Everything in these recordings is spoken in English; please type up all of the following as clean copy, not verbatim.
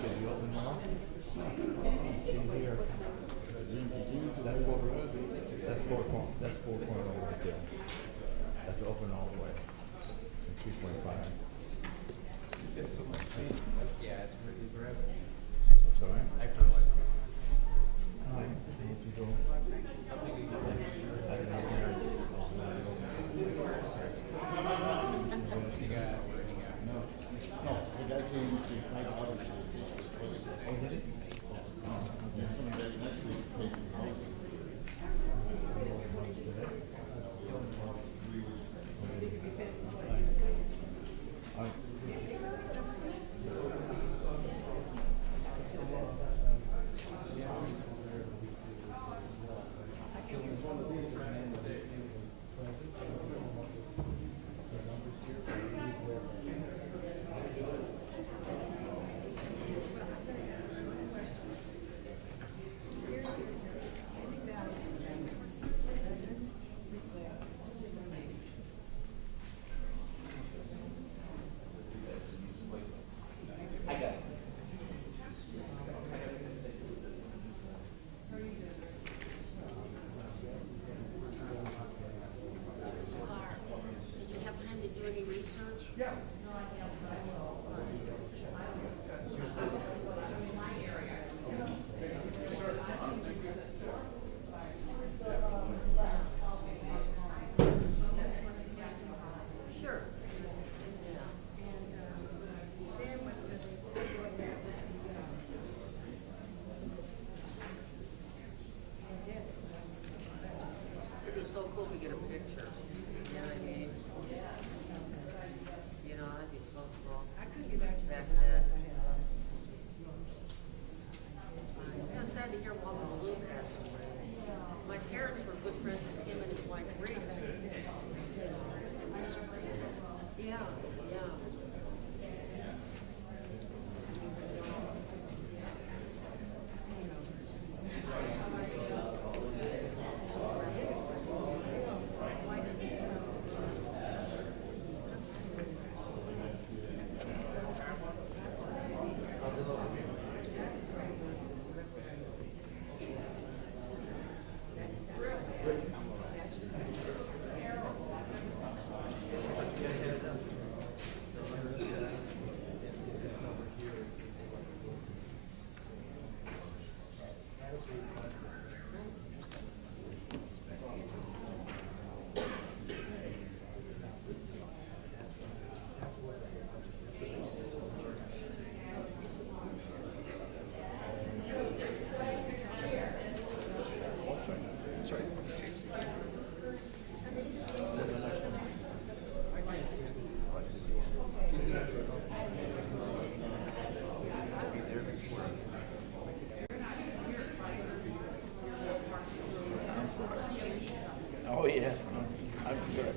Should we open them up? See here. That's 4.0 right there. That's open all the way. 3.5. It's so much change. Yeah, it's pretty aggressive. Sorry? I fertilize. Alright, if you go. I don't know where it's supposed to go. You got, where do you got? No. No, the guy came to my daughter. Oh, did it? Did you have time to do any research? Yeah. Sure. Yeah. It'd be so cool to get a picture. You know what I mean? You know, that'd be so cool. I could get back then. I'm sad to hear Walter Malou passed away. My parents were good friends with him and his wife Rita. Yeah, yeah. Oh, yeah. I'm good.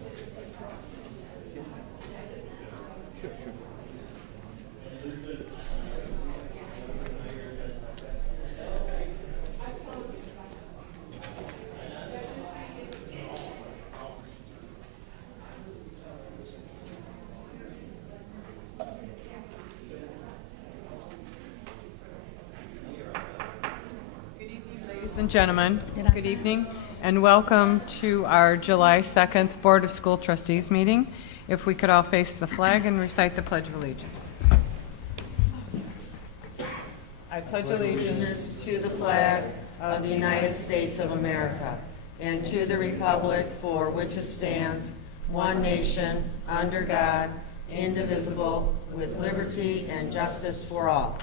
Ladies and gentlemen, good evening, and welcome to our July 2nd Board of School Trustees meeting. If we could all face the flag and recite the Pledge of Allegiance. I pledge allegiance To the flag of the United States of America and to the republic for which it stands, one nation, under God, indivisible, with liberty and justice for all.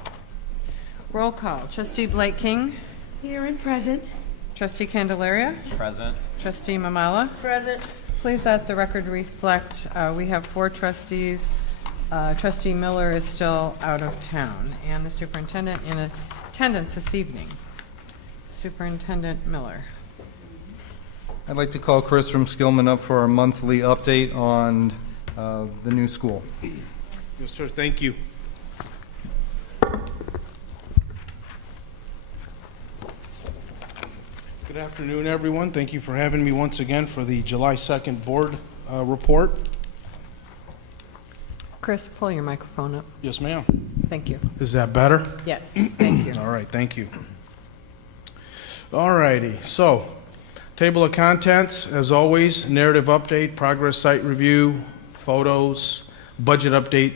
Roll call. Trustee Blake King. Here and present. Trustee Candelaria. Present. Trustee Mamala. Present. Please let the record reflect, we have 4 trustees. Trustee Miller is still out of town, and the superintendent in attendance this evening. Superintendent Miller. I'd like to call Chris from Skillman up for our monthly update on the new school. Yes, sir. Thank you. Good afternoon, everyone. Thank you for having me once again for the July 2nd board report. Chris, pull your microphone up. Yes, ma'am. Thank you. Is that better? Yes, thank you. All right, thank you. All righty, so, table of contents, as always, narrative update, progress site review, photos, budget update,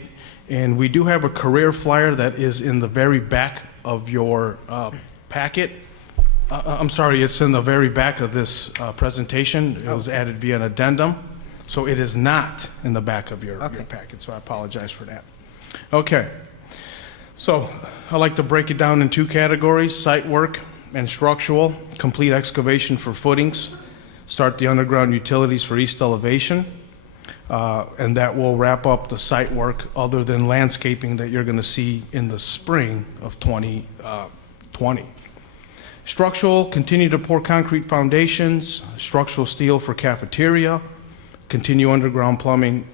and we do have a career flyer that is in the very back of your packet. I'm sorry, it's in the very back of this presentation. It was added via an addendum, so it is not in the back of your packet, so I apologize for that. Okay, so I like to break it down in two categories: site work and structural. Complete excavation for footings, start the underground utilities for east elevation, and that will wrap up the site work other than landscaping that you're going to see in the spring of 2020. Structural, continue to pour concrete foundations, structural steel for cafeteria, continue underground plumbing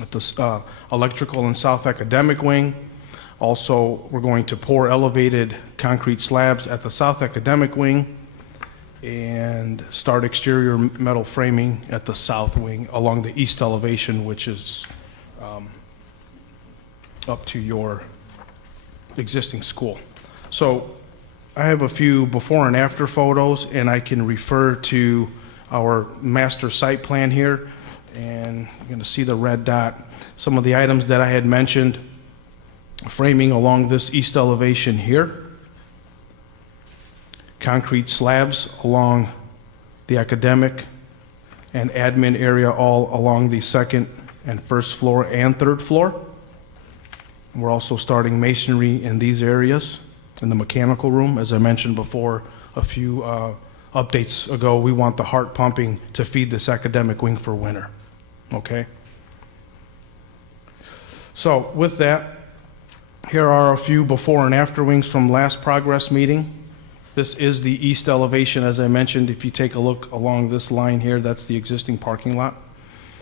at the electrical and south academic wing. Also, we're going to pour elevated concrete slabs at the south academic wing and start exterior metal framing at the south wing along the east elevation, which is up to your existing school. So I have a few before and after photos, and I can refer to our master site plan here, and you're going to see the red dot. Some of the items that I had mentioned, framing along this east elevation here, concrete slabs along the academic and admin area all along the second and first floor and third floor. We're also starting masonry in these areas. In the mechanical room, as I mentioned before a few updates ago, we want the heart pumping to feed this academic wing for winter. Okay? So with that, here are a few before and after wings from last progress meeting. This is the east elevation, as I mentioned. If you take a look along this line here, that's the existing parking lot.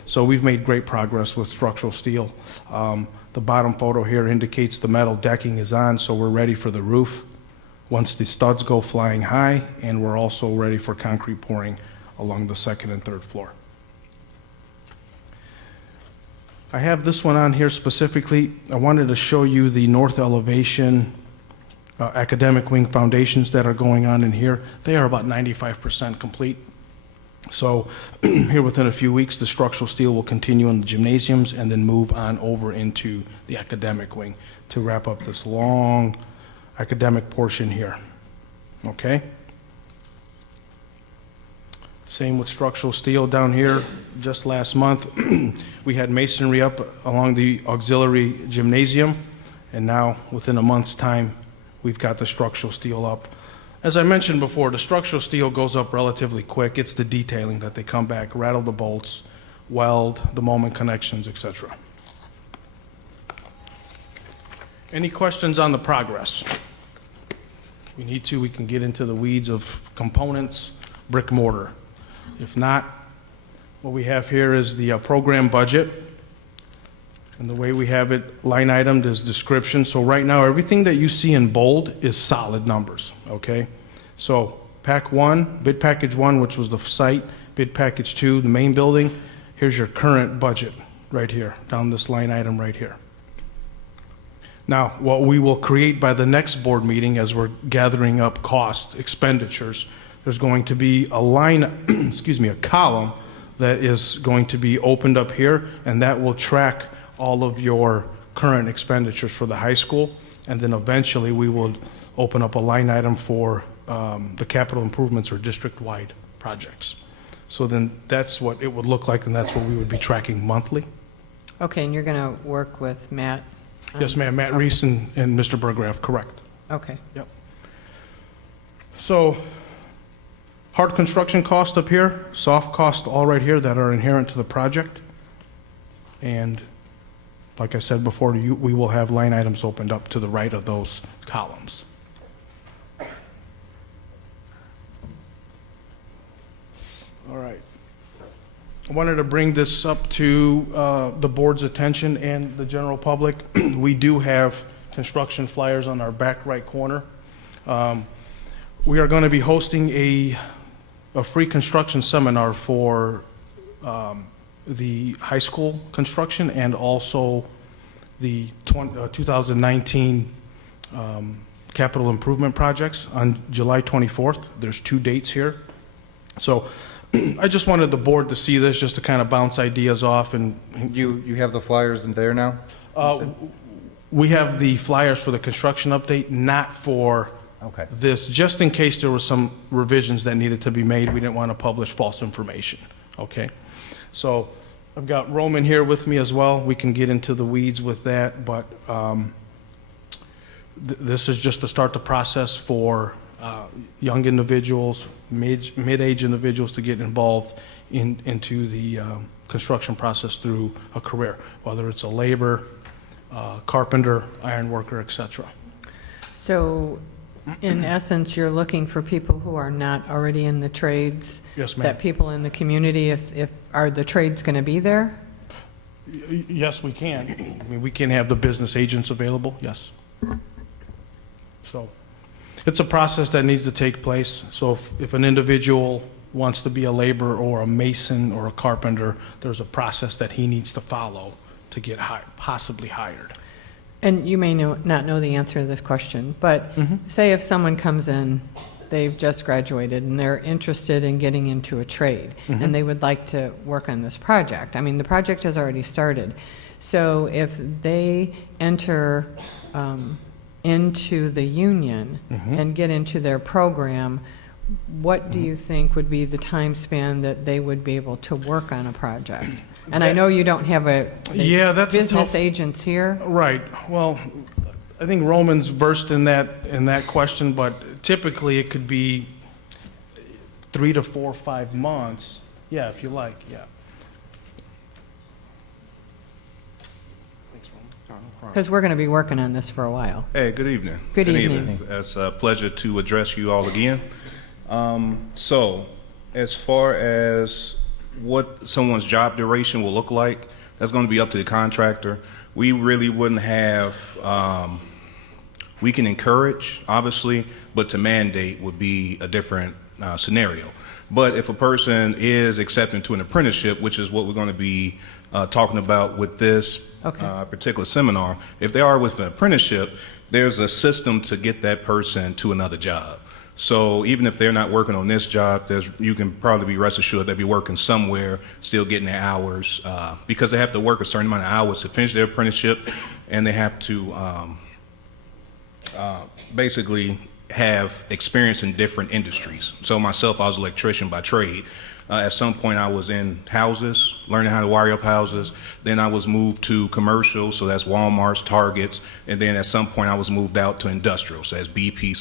So we've made great progress with structural steel. The bottom photo here indicates the metal decking is on, so we're ready for the roof once the studs go flying high, and we're also ready for concrete pouring along the second and third floor. I have this one on here specifically. I wanted to show you the north elevation academic wing foundations that are going on in here. They are about 95% complete. So here within a few weeks, the structural steel will continue in the gymnasiums and then move on over into the academic wing to wrap up this long academic portion here. Okay? Same with structural steel down here. Just last month, we had masonry up along the auxiliary gymnasium, and now within a month's time, we've got the structural steel up. As I mentioned before, the structural steel goes up relatively quick. It's the detailing that they come back, rattle the bolts, weld the moment connections, etc. Any questions on the progress? We need to, we can get into the weeds of components, brick mortar. If not, what we have here is the program budget. And the way we have it line itemed is description. So right now, everything that you see in bold is solid numbers, okay? So pack 1, bid package 1, which was the site, bid package 2, the main building. Here's your current budget right here, down this line item right here. Now, what we will create by the next board meeting as we're gathering up cost expenditures, there's going to be a line, excuse me, a column that is going to be opened up here, and that will track all of your current expenditures for the high school, and then eventually we will open up a line item for the capital improvements or district-wide projects. So then that's what it would look like, and that's what we would be tracking monthly. Okay, and you're going to work with Matt? Yes, ma'am, Matt Reese and Mr. Burgraff, correct. Okay. Yep. So hard construction cost up here, soft cost all right here that are inherent to the project. And like I said before, we will have line items opened up to the right of those columns. All right. I wanted to bring this up to the board's attention and the general public. We do have construction flyers on our back right corner. We are going to be hosting a free construction seminar for the high school construction and also the 2019 capital improvement projects on July 24th. There's 2 dates here. So I just wanted the board to see this, just to kind of bounce ideas off. And You have the flyers in there now? we have the flyers for the construction update, not for Okay. this, just in case there was some revisions that needed to be made. We didn't want to publish false information, okay? So I've got Roman here with me as well. We can get into the weeds with that, but this is just to start the process for young individuals, mid-age individuals to get involved into the construction process through a career, whether it's a labor, carpenter, iron worker, et cetera. So, in essence, you're looking for people who are not already in the trades? Yes, ma'am. That people in the community, are the trades going to be there? Yes, we can. I mean, we can have the business agents available, yes. So, it's a process that needs to take place. So if an individual wants to be a laborer or a mason or a carpenter, there's a process that he needs to follow to get possibly hired. And you may not know the answer to this question, but say if someone comes in, they've just graduated, and they're interested in getting into a trade, and they would like to work on this project. I mean, the project has already started. So if they enter into the union and get into their program, what do you think would be the time span that they would be able to work on a project? And I know you don't have Yeah, that's a business tough- agents here. Right. Well, I think Roman's versed in that question, but typically it could be 3 to 4 or 5 months. Yeah, if you like, yeah. Because we're going to be working on this for a while. Hey, good evening. Good evening. It's a pleasure to address you all again. So, as far as what someone's job duration will look like, that's going to be up to the contractor. We really wouldn't have, we can encourage, obviously, but to mandate would be a different scenario. But if a person is accepted to an apprenticeship, which is what we're going to be talking about with this particular seminar, if they are with an apprenticeship, there's a system to get that person to another job. So even if they're not working on this job, you can probably be rest assured they'll be working somewhere, still getting their hours, because they have to work a certain amount of hours to finish their apprenticeship, and they have to basically have experience in different industries. So myself, I was an electrician by trade. At some point, I was in houses, learning how to wire up houses. Then I was moved to commercial, so that's Walmart's, Targets. And then at some point, I was moved out to industrial, so that's BP,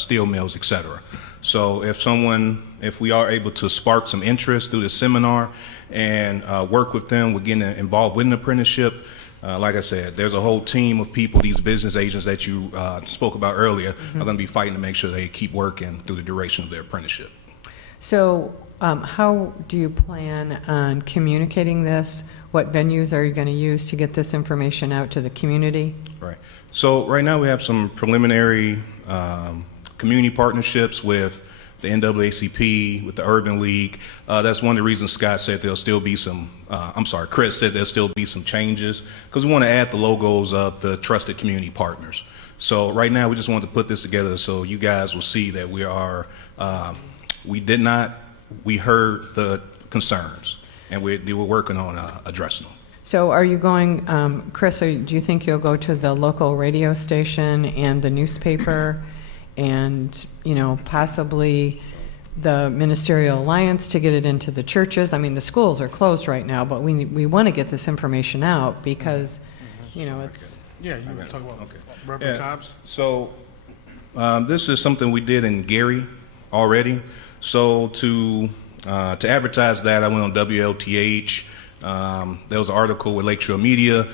steel mills, et cetera. So if we are able to spark some interest through the seminar and work with them with getting involved with an apprenticeship, like I said, there's a whole team of people, these business agents that you spoke about earlier, are going to be fighting to make sure they keep working through the duration of their apprenticeship. So how do you plan on communicating this? What venues are you going to use to get this information out to the community? Right. So right now we have some preliminary community partnerships with the NAACP, with the Urban League. That's one of the reasons Scott said there'll still be some, Chris said there'll still be some changes, because we want to add the logos of the trusted community partners. So right now we just want to put this together so you guys will see that we are, we heard the concerns, and we're working on addressing them. So are you going, Chris, do you think you'll go to the local radio station and the newspaper and, possibly the Ministerial Alliance to get it into the churches? I mean, the schools are closed right now, but we want to get this information out because, it's... Yeah, you were talking about Reverend Yeah. Cobbs? So this is something we did in Gary already. So to advertise that, I went on WLTH. There was an article with Lakeshore Media.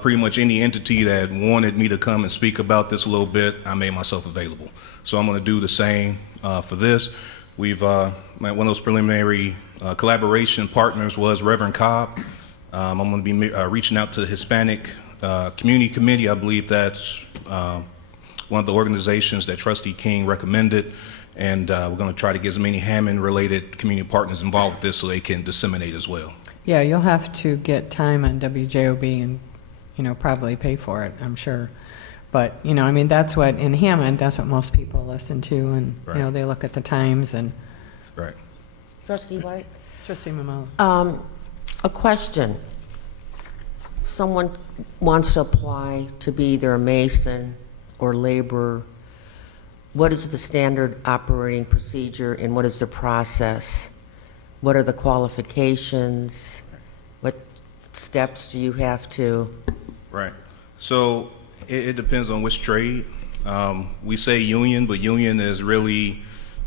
Pretty much any entity that wanted me to come and speak about this a little bit, I made myself available. So I'm going to do the same for this. We've one of those preliminary collaboration partners was Reverend Cobb. I'm going to be reaching out to the Hispanic Community Committee. I believe that's one of the organizations that Trustee King recommended. And we're going to try to get as many Hammond-related community partners involved with this so they can disseminate as well. Yeah, you'll have to get time on WJOB probably pay for it, I'm sure. But, I mean, that's what, in Hammond, that's what most people listen to, and, Right. they look at the times, and Right. Trustee White? Trustee Mamala. A question. Someone wants to apply to be either a mason or laborer. What is the standard operating procedure and what is the process? What are the qualifications? What steps do you have to? Right. So it depends on which trade. We say union, but union is really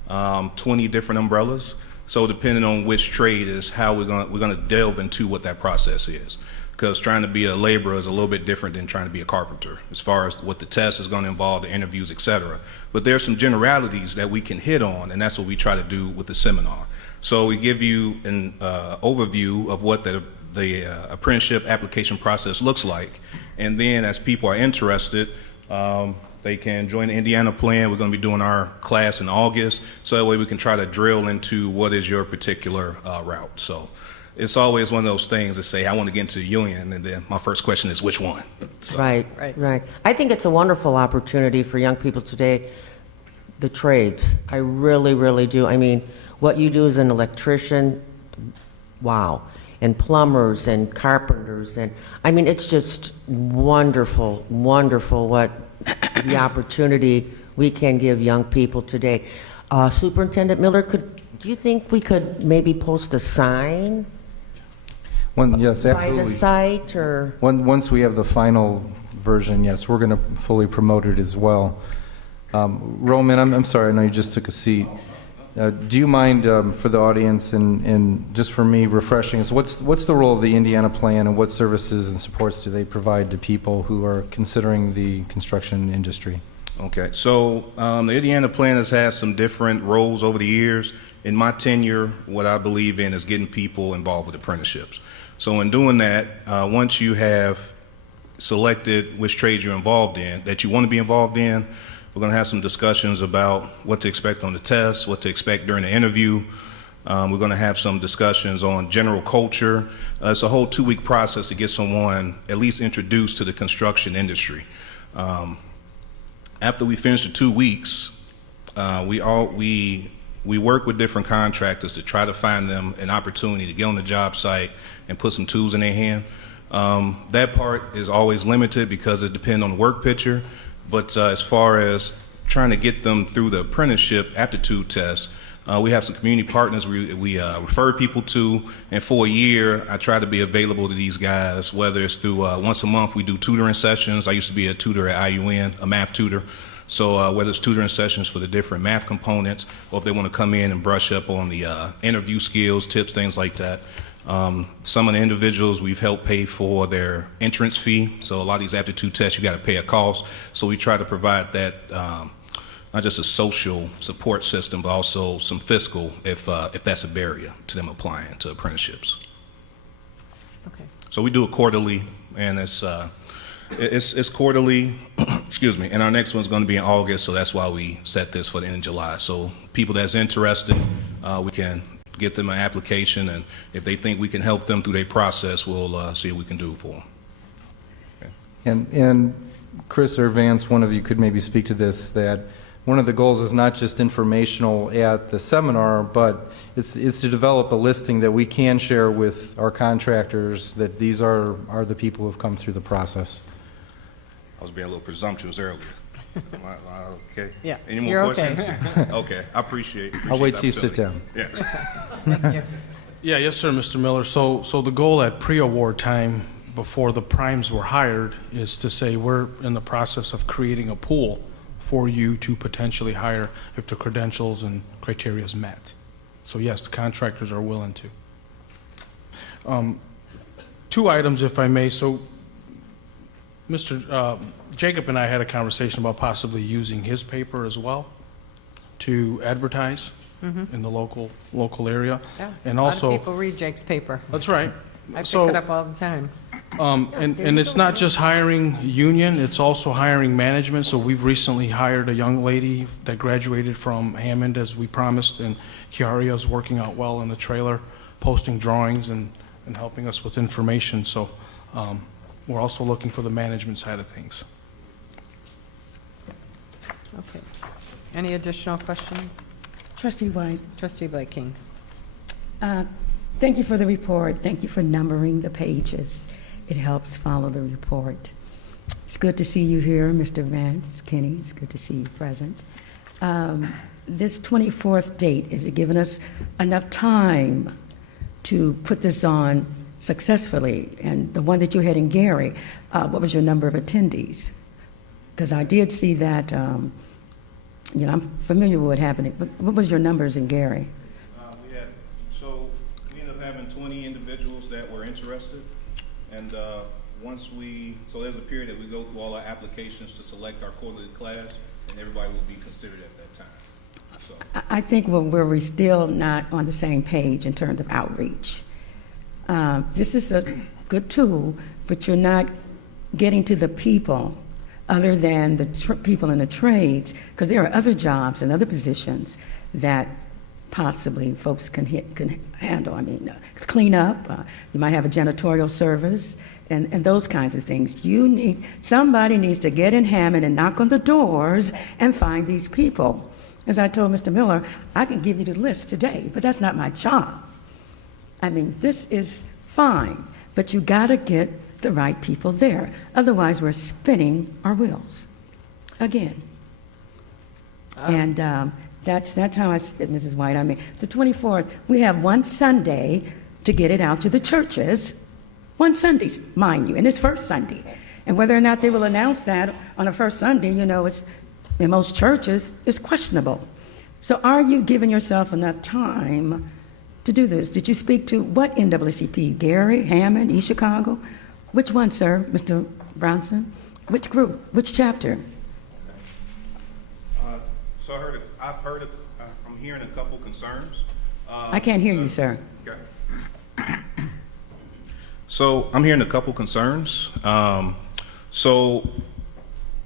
20 different umbrellas. So depending on which trade is how we're gonna delve into what that process is. Because trying to be a laborer is a little bit different than trying to be a carpenter, as far as what the test is going to involve, the interviews, et cetera. But there are some generalities that we can hit on, and that's what we try to do with the seminar. So we give you an overview of what the apprenticeship application process looks like, and then as people are interested, they can join the Indiana plan. We're going to be doing our class in August, so that way we can try to drill into what is your particular route. So it's always one of those things that say, I want to get into the union, and then my first question is, which one? So, Right. I think it's a wonderful opportunity for young people today, the trades. I really, really do. I mean, what you do as an electrician, wow. And plumbers and carpenters, and I mean, it's just wonderful, wonderful what the opportunity we can give young people today. Superintendent Miller, do you think we could maybe post a sign Yes, by absolutely. the site, or? Once we have the final version, yes, we're going to fully promote it as well. Roman, I'm sorry, I know you just took a seat. Do you mind, for the audience and just for me, refreshing us, what's the role of the Indiana Plan, and what services and supports do they provide to people who are considering the construction industry? Okay, so the Indiana plan has had some different roles over the years. In my tenure, what I believe in is getting people involved with apprenticeships. So in doing that, once you have selected which trades you're involved in, that you want to be involved in, we're going to have some discussions about what to expect on the test, what to expect during the interview. We're going to have some discussions on general culture. It's a whole 2-week process to get someone at least introduced to the construction industry. After we finish the 2 weeks, we work with different contractors to try to find them an opportunity to get on the job site and put some tools in their hand. That part is always limited because it depends on the work picture. But as far as trying to get them through the apprenticeship aptitude test, we have some community partners we refer people to, and for a year I try to be available to these guys, whether it's through once a month we do tutoring sessions. I used to be a tutor at IUN, a math tutor. So whether it's tutoring sessions for the different math components, or if they want to come in and brush up on the interview skills, tips, things like that. Some of the individuals we've helped pay for their entrance fee. So a lot of these aptitude tests, you got to pay a cost. So we try to provide that, not just a social support system, but also some fiscal if that's a barrier to them applying to apprenticeships. Okay. So we do it quarterly, and it's quarterly, excuse me, and our next one's going to be in August, so that's why we set this for the end of July. So people that's interested, we can get them an application, and if they think we can help them through their process, we'll see what we can do for them. Okay. And Chris or Vance, one of you could maybe speak to this, that one of the goals is not just informational at the seminar, but it's to develop a listing that we can share with our contractors, that these are the people who have come through the process. I was being a little presumptuous earlier. Am I okay? Yeah, Any more you're questions? okay. Okay, I appreciate I'll wait the till you sit opportunity. down. Yes. Yes, sir, Mr. Miller. So the goal at pre-award time, before the primes were hired, is to say we're in the process of creating a pool for you to potentially hire if the credentials and criteria is met. So yes, the contractors are willing to. 2 items, if I may. So Mr. Jacob and I had a conversation about possibly using his paper as well to advertise in the local area. Yeah, And a lot also, of people read Jake's paper. that's right. I pick So- it up all the time. And it's not just hiring union, it's also hiring management. So we've recently hired a young lady that graduated from Hammond, as we promised, and Kiaria's working out well in the trailer, posting drawings and helping us with information. So we're also looking for the management side of things. Okay. Any additional questions? Trustee White, Trustee Blake King. thank you for the report. Thank you for numbering the pages. It helps follow the report. It's good to see you here, Mr. Vance Kenny. It's good to see you present. This 24th date, is it giving us enough time to put this on successfully? And the one that you had in Gary, what was your number of attendees? Because I did see that, I'm familiar with what happened. What was your numbers in Gary? So we ended up having 20 individuals that were interested. And so there's a period that we go through all our applications to select our quarterly class, and everybody will be considered at that time. So I think we're still not on the same page in terms of outreach. This is a good tool, but you're not getting to the people other than the people in the trades, because there are other jobs and other positions that possibly folks can handle. I mean, clean up, you might have a janitorial service, and those kinds of things. Somebody needs to get in Hammond and knock on the doors and find these people. As I told Mr. Miller, I can give you the list today, but that's not my job. I mean, this is fine, but you gotta get the right people there. Otherwise, we're spinning our wheels again. And that's how I see it, Mrs. White. I mean, the 24th, we have one Sunday to get it out to the churches. One Sunday, mind you, and it's first Sunday. And whether or not they will announce that on the first Sunday, it's in most churches, is questionable. So are you giving yourself enough time to do this? Did you speak to what NAACP? Gary, Hammond, East Chicago? Which one, sir, Mr. Brownson? Which group? Which chapter? So I'm hearing a couple concerns. I can't hear you, sir. Okay. So I'm hearing a couple concerns. So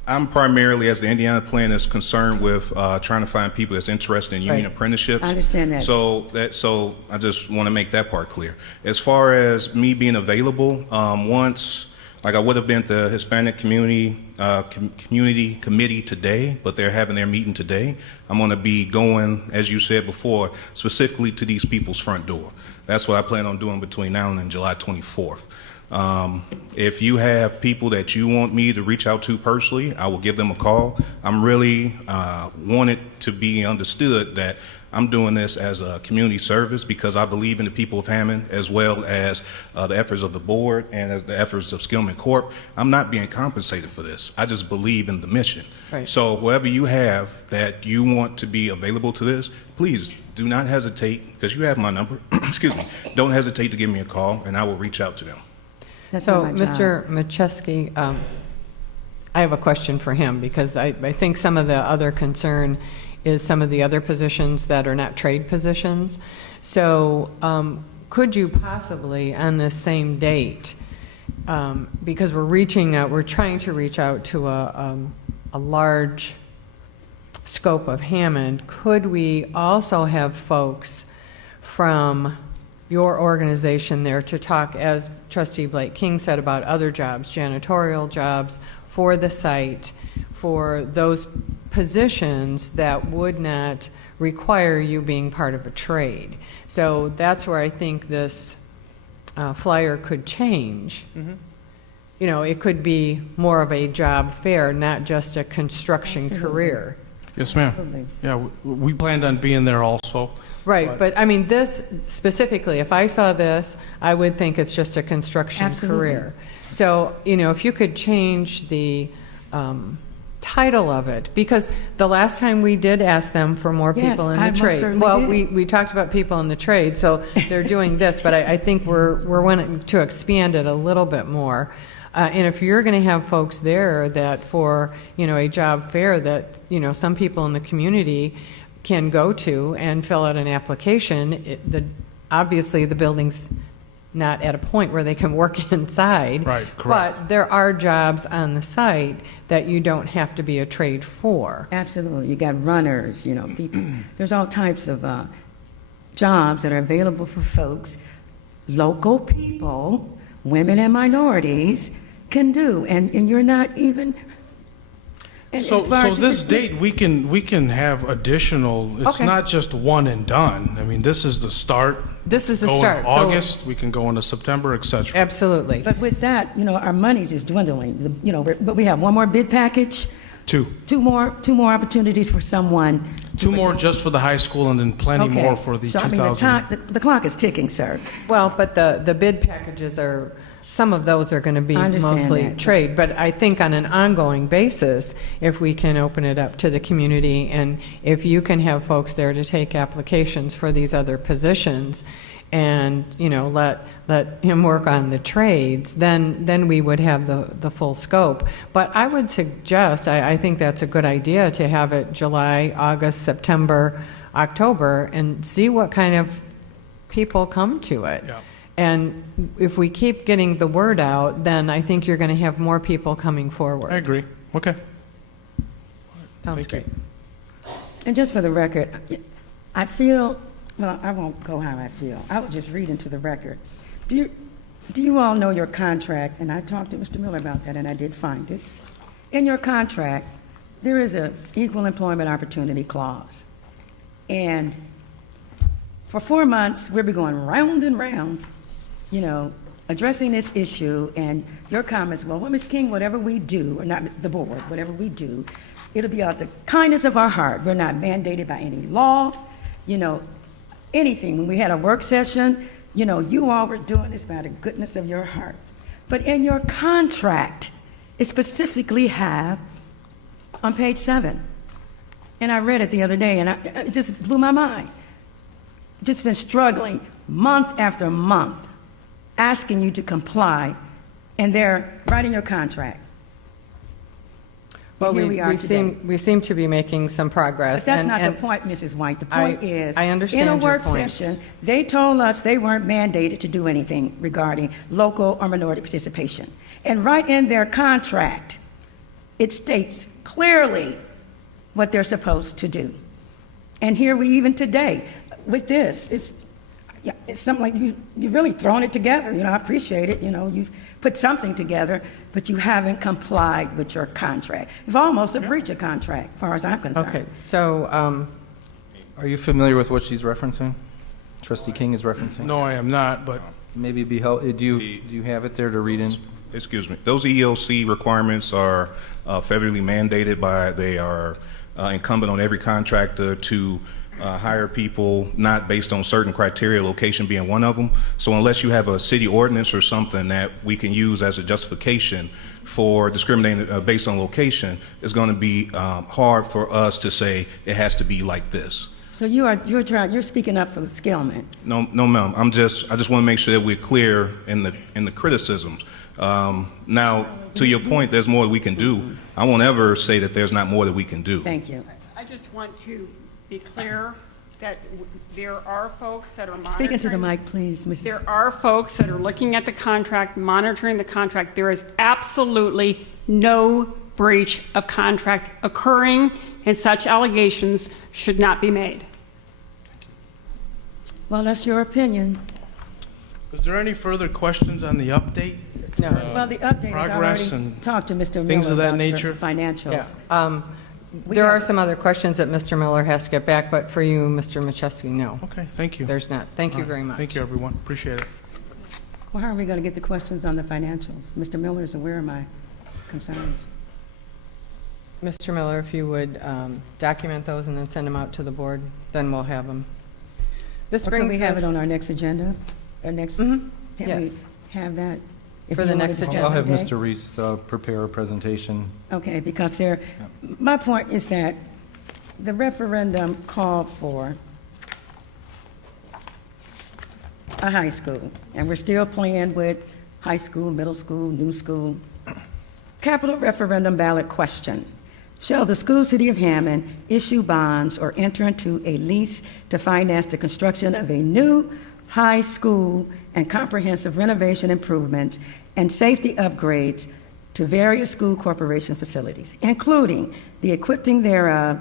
I'm primarily, as the Indiana plan, is concerned with trying to find people that's interested in union Right. apprenticeships. I understand that. So I just want to make that part clear. As far as me being available, I would have been at the Hispanic community committee today, but they're having their meeting today. I'm going to be going, as you said before, specifically to these people's front door. That's what I plan on doing between now and July 24th. If you have people that you want me to reach out to personally, I will give them a call. I'm really want it to be understood that I'm doing this as a community service because I believe in the people of Hammond as well as the efforts of the board and as the efforts of Skillman Corp. I'm not being compensated for this. I just believe in the mission. Right. So whoever you have that you want to be available to this, please do not hesitate, because you have my number. Excuse me. Don't hesitate to give me a call, and I will reach out to them. That's So, not my job. Mr. Macheski, I have a question for him, because I think some of the other concern is some of the other positions that are not trade positions. So could you possibly, on this same date, because we're trying to reach out to a large scope of Hammond, could we also have folks from your organization there to talk, as Trustee Blake King said, about other jobs, janitorial jobs for the site, for those positions that would not require you being part of a trade? So that's where I think this flyer could change. It could be more of a job fair, not just a construction Absolutely. career. Yes, ma'am. Absolutely. Yeah, we planned on being there also. Right, but I mean, this specifically, if I saw this, I would think it's just a construction Absolutely. career. So, if you could change the title of it, because the last time we did ask them for more Yes, people in I the most trade. certainly Well, did. we talked about people in the trade, so they're doing this, but I think we're wanting to expand it a little bit more. And if you're going to have folks there that for, a job fair that, some people in the community can go to and fill out an application, obviously the building's not at a point where they can work inside. Right, correct. But there are jobs on the site that you don't have to be a trade for. Absolutely. You got runners, people. There's all types of jobs that are available for folks, local people, women and minorities, can do, and you're not even. And So, as far so as- this date, we can have additional, it's Okay. not just one and done. I mean, this is the start. This is the Go in start. So- August, we can go into September, et cetera. Absolutely. But with that, our money's is dwindling, but we have one more bid package, Two two more opportunities for someone. to more participate. just for the high school and then plenty Okay. more for the So, I mean, 2000. the clock is ticking, sir. Well, but the bid packages are, some of those are going to be I understand mostly that. trade. But I think on an ongoing basis, if we can open it up to the community, and if you can have folks there to take applications for these other positions, and, let him work on the trades, then we would have the full scope. But I would suggest, I think that's a good idea, to have it July, August, September, October, and see what kind of people come to it. Yeah. And if we keep getting the word out, then I think you're going to have more people coming forward. I agree. Okay. Sounds Thank you. great. And just for the record, I feel, well, I won't go how I feel. I will just read into the record. Do you all know your contract? And I talked to Mr. Miller about that, and I did find it. In your contract, there is an equal employment opportunity clause. And for 4 months, we'll be going round and round, addressing this issue, and your comments, well, Ms. King, whatever we do, or not the board, whatever we do, it'll be out the kindness of our heart. We're not mandated by any law, anything. When we had a work session, you all were doing this by the goodness of your heart. But in your contract, it specifically have on page 7, and I read it the other day, and it just blew my mind. Just been struggling month after month, asking you to comply, and they're writing your contract. Well, And here we are today. we seem to be making some progress. But that's and- not and the point, Mrs. White. The point is, I understand in a your work point. session, they told us they weren't mandated to do anything regarding local or minority participation. And right in their contract, it states clearly what they're supposed to do. And here we even today, with this, it's something like you've really thrown it together. I appreciate it. You've put something together, but you haven't complied with your contract. It's almost a breach of contract, as far as I'm concerned. Okay, so, Are you familiar with what she's referencing? Trustee King is referencing? No, I am not, but Maybe it'd be do you have it there to read in? Excuse me. Those ELC requirements are federally mandated they are incumbent on every contractor to hire people not based on certain criteria, location being one of them. So unless you have a city ordinance or something that we can use as a justification for discriminating based on location, it's going to be hard for us to say it has to be like this. So you're speaking up for Skillman. No, ma'am. I just want to make sure that we're clear in the criticisms. Now, to your point, there's more we can do. I won't ever say that there's not more that we can do. Thank you. I just want to be clear that there are folks that are monitoring. Speaking to the mic, please, Mrs. There are folks that are looking at the contract, monitoring the contract. There is absolutely no breach of contract occurring, and such allegations should not be made. Well, that's your opinion. is there any further questions on the update? no. Well, the update is I progress already and talked to Mr. Miller things of that about your nature? financials. Yeah. There are some other questions that Mr. Miller has to get back, but for you, Mr. Machewski, no. Okay, thank you. There's not. Thank you very much. Thank you, everyone. Appreciate it. Well, how are we going to get the questions on the financials? Mr. Miller is aware of my concerns. Mr. Miller, if you would document those and then send them out to the board, then we'll have them. This Or can brings we have us it on our next agenda? Or next, Mhm. can we Yes. have that? if For you the wanted next to agenda. I'll have today? Mr. Reese prepare a presentation. Okay, because my point is that the referendum called for a high school, and we're still playing with high school, middle school, new school. Capital referendum ballot question: shall the school city of Hammond issue bonds or enter into a lease to finance the construction of a new high school and comprehensive renovation improvements and safety upgrades to various school corporation facilities, including the equipping thereof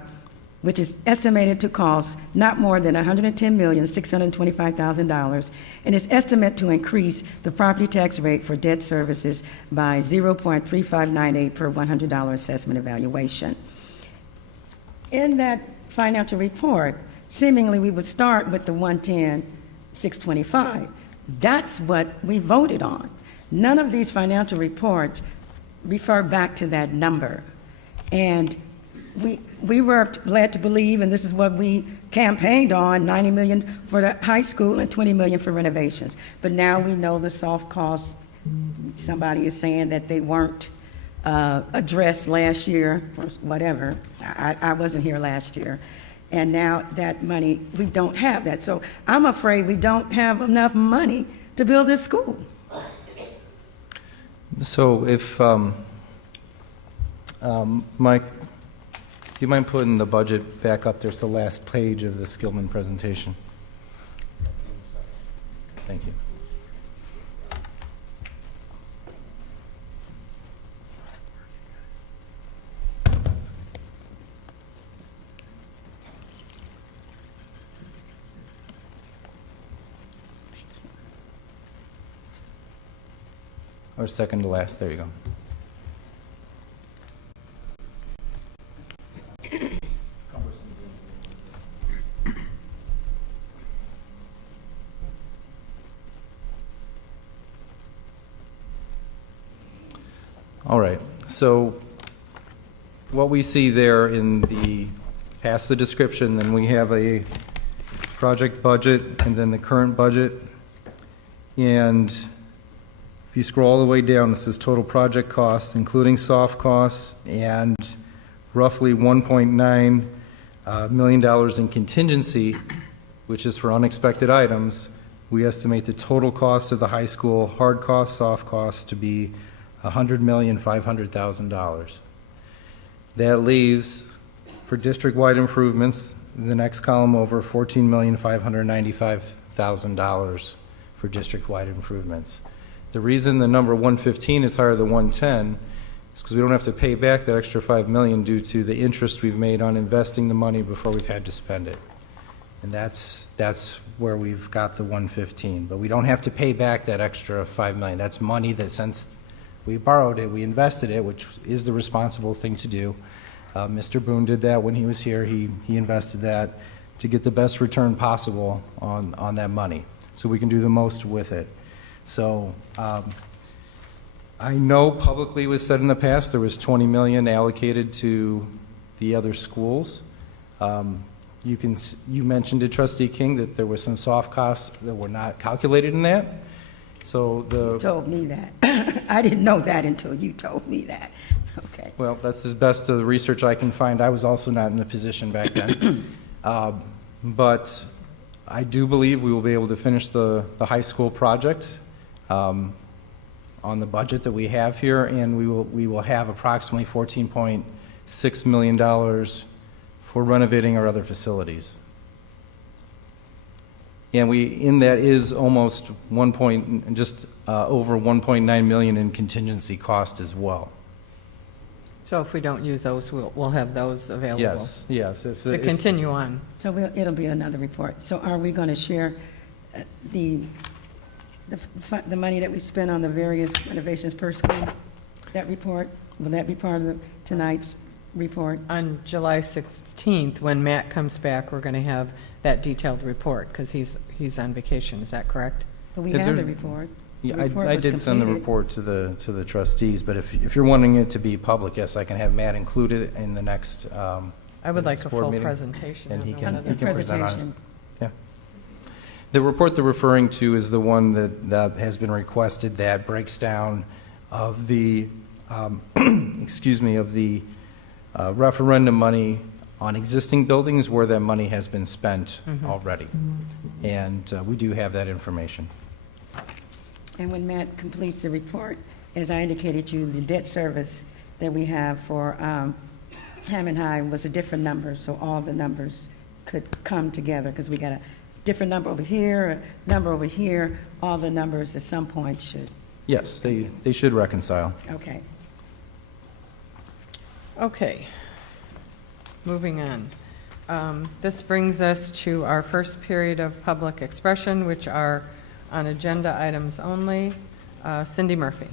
which is estimated to cost not more than $110,625,000, and is estimated to increase the property tax rate for debt services by 0.3598 per $100 assessment evaluation. In that financial report, seemingly we would start with the 110,625. That's what we voted on. None of these financial reports refer back to that number. And we were led to believe, and this is what we campaigned on, $90 million for the high school and $20 million for renovations. But now we know the soft costs, somebody is saying that they weren't addressed last year, or whatever. I wasn't here last year. And now that money, we don't have that. So I'm afraid we don't have enough money to build this school. So if, Mike, do you mind putting the budget back up there? It's the last page of the Skillman presentation. Thank you. Or second to last, there you go. All right, so what we see there in the, past the description, then we have a project budget and then the current budget. And if you scroll all the way down, this is total project costs, including soft costs, and roughly $1.9 million in contingency, which is for unexpected items. We estimate the total cost of the high school, hard costs, soft costs, to be $100,500,000. That leaves, for district-wide improvements, the next column over, $14,595,000 for district-wide improvements. The reason the number 115 is higher than 110 is because we don't have to pay back that extra $5 million due to the interest we've made on investing the money before we've had to spend it. And that's where we've got the 115. But we don't have to pay back that extra $5 million. That's money that, since we borrowed it, we invested it, which is the responsible thing to do. Mr. Boone did that when he was here. He invested that to get the best return possible on that money, so we can do the most with it. So I know publicly it was said in the past there was $20 million allocated to the other schools. You mentioned to Trustee King that there were some soft costs that were not calculated in that. So You told me that. I didn't know that until you told me that. Okay. Well, that's as best of the research I can find. I was also not in the position back then. But I do believe we will be able to finish the high school project on the budget that we have here, and we will have approximately $14.6 million for renovating our other facilities. And in that is almost over $1.9 million in contingency cost as well. So if we don't use those, we'll have those available. Yes. To continue on. So it'll be another report. So are we going to share the money that we spent on the various renovations per school? That report, will that be part of tonight's report? On July 16th, when Matt comes back, we're going to have that detailed report, because he's on vacation. Is that correct? But we Yeah, have the there's- report. Yeah, The report I was did send the completed. report to the trustees, but if you're wanting it to be public, yes, I can have Matt include it in the next. I would like a board full meeting, presentation. and of he the can one of he the- can present on it. Presentation. Yeah. The report they're referring to is the one that has been requested, that breaks down of the excuse me, of the referendum money on existing buildings where that money has been spent already. And we do have that information. And when Matt completes the report, as I indicated to you, the debt service that we have for Hammond High was a different number, so all the numbers could come together, because we got a different number over here, a number over here. All the numbers at some point should, Yes, they should reconcile. okay. Okay. Moving on. This brings us to our first period of public expression, which are on agenda items only. Cindy Murphy.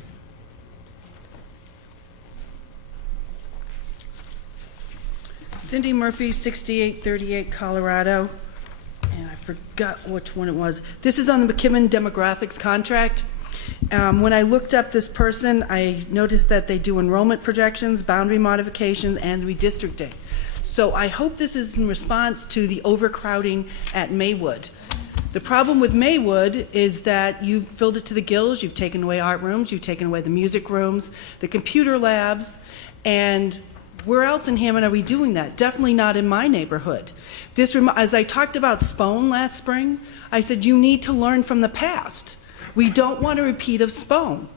Cindy Murphy, 6838 Colorado, and I forgot which one it was. This is on the McKibbin Demographics contract. When I looked up this person, I noticed that they do enrollment projections, boundary modifications, and redistricting. So I hope this is in response to the overcrowding at Maywood. The problem with Maywood is that you've filled it to the gills, you've taken away art rooms, you've taken away the music rooms, the computer labs, and where else in Hammond are we doing that? Definitely not in my neighborhood. As I talked about Spone last spring, I said you need to learn from the past. We don't want a repeat of Spone.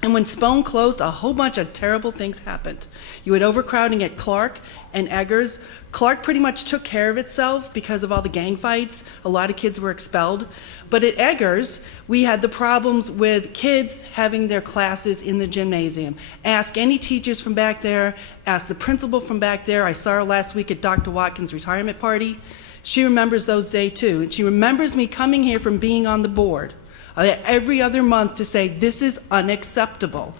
And when Spone closed, a whole bunch of terrible things happened. You had overcrowding at Clark and Eggers. Clark pretty much took care of itself because of all the gang fights. A lot of kids were expelled. But at Eggers, we had the problems with kids having their classes in the gymnasium. Ask any teachers from back there, ask the principal from back there. I saw her last week at Dr. Watkins' retirement party. She remembers those days too. And she remembers me coming here from being on the board every other month to say, this is unacceptable.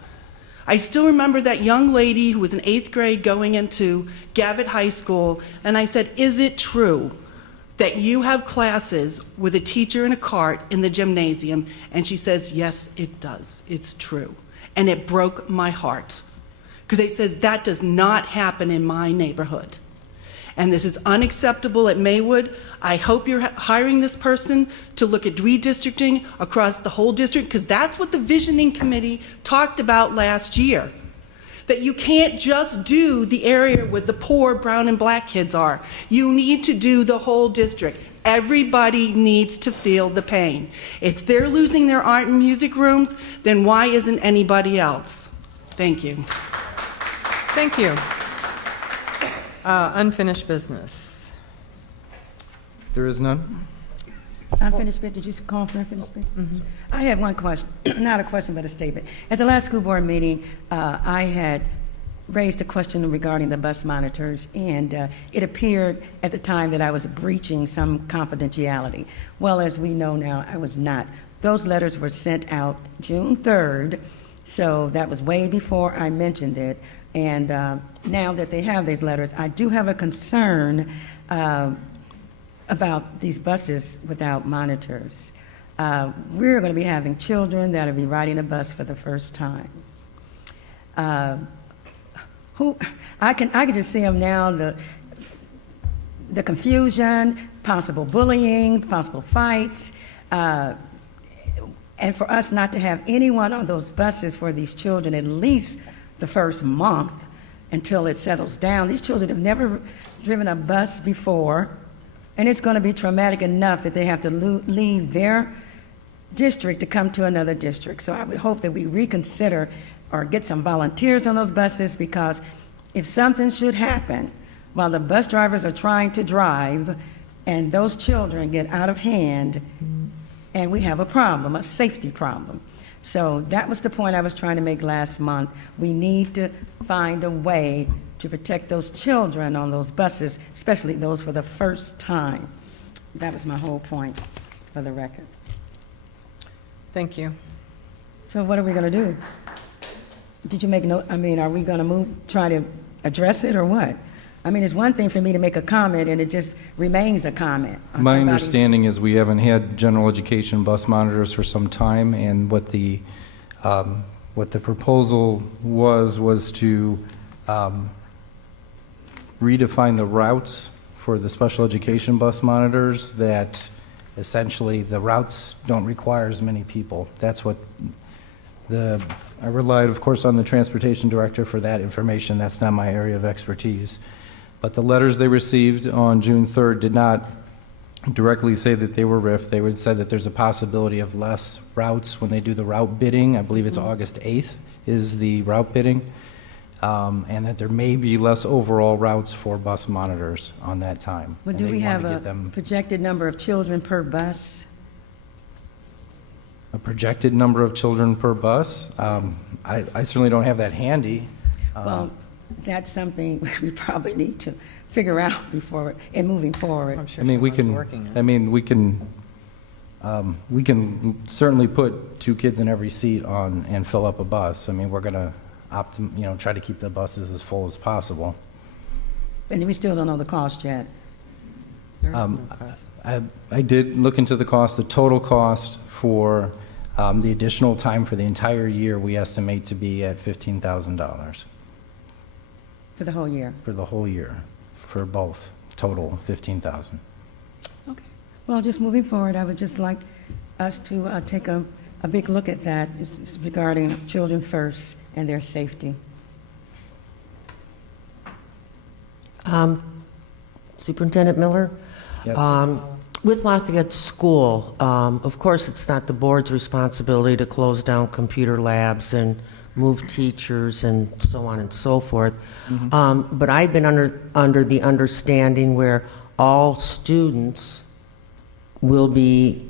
I still remember that young lady who was in 8th grade going into Gavitt High School, and I said, is it true that you have classes with a teacher in a cart in the gymnasium? And she says, yes, it does. It's true. And it broke my heart, because it says that does not happen in my neighborhood. And this is unacceptable at Maywood. I hope you're hiring this person to look at redistricting across the whole district, because that's what the visioning committee talked about last year. That you can't just do the area where the poor brown and black kids are. You need to do the whole district. Everybody needs to feel the pain. If they're losing their art and music rooms, then why isn't anybody else? Thank you. Thank you. Unfinished business. There is none? Unfinished business, did you call for unfinished business? I have one question, not a question, but a statement. At the last school board meeting, I had raised a question regarding the bus monitors, and it appeared at the time that I was breaching some confidentiality. Well, as we know now, I was not. Those letters were sent out June 3rd, so that was way before I mentioned it. And now that they have these letters, I do have a concern about these buses without monitors. We're going to be having children that will be riding a bus for the first time. I can just see them now, the confusion, possible bullying, possible fights, and for us not to have anyone on those buses for these children at least the first month until it settles down. These children have never driven a bus before, and it's going to be traumatic enough that they have to leave their district to come to another district. So I would hope that we reconsider or get some volunteers on those buses, because if something should happen while the bus drivers are trying to drive and those children get out of hand, and we have a problem, a safety problem. So that was the point I was trying to make last month. We need to find a way to protect those children on those buses, especially those for the first time. That was my whole point, for the record. Thank you. So what are we going to do? Did you make note? I mean, are we going to try to address it or what? I mean, it's one thing for me to make a comment and it just remains a comment. My understanding is we haven't had general education bus monitors for some time, and what the proposal was to redefine the routes for the special education bus monitors, that essentially the routes don't require as many people. That's what I relied, of course, on the transportation director for that information. That's not my area of expertise. But the letters they received on June 3rd did not directly say that they were RIF. They would say that there's a possibility of less routes when they do the route bidding. I believe it's August 8th is the route bidding. And that there may be less overall routes for bus monitors on that time. But do we have a projected number of children per bus? A projected number of children per bus? I certainly don't have that handy. Well, that's something we probably need to figure out before, and moving forward. I'm sure I mean, we someone's can, working on I it. mean, we can certainly put 2 kids in every seat on, and fill up a bus. I mean, we're gonna try to keep the buses as full as possible. And we still don't know the cost yet. There is no cost. I did look into the cost. The total cost for the additional time for the entire year, we estimate to be at $15,000 For the whole year. for the whole year, for both, total $15,000. Okay. Well, just moving forward, I would just like us to take a big look at that. It's regarding children first and their safety. Superintendent Miller? Yes. With Lafayette School, of course, it's not the board's responsibility to close down computer labs and move teachers and so on and so forth. But I've been under the understanding where all students will be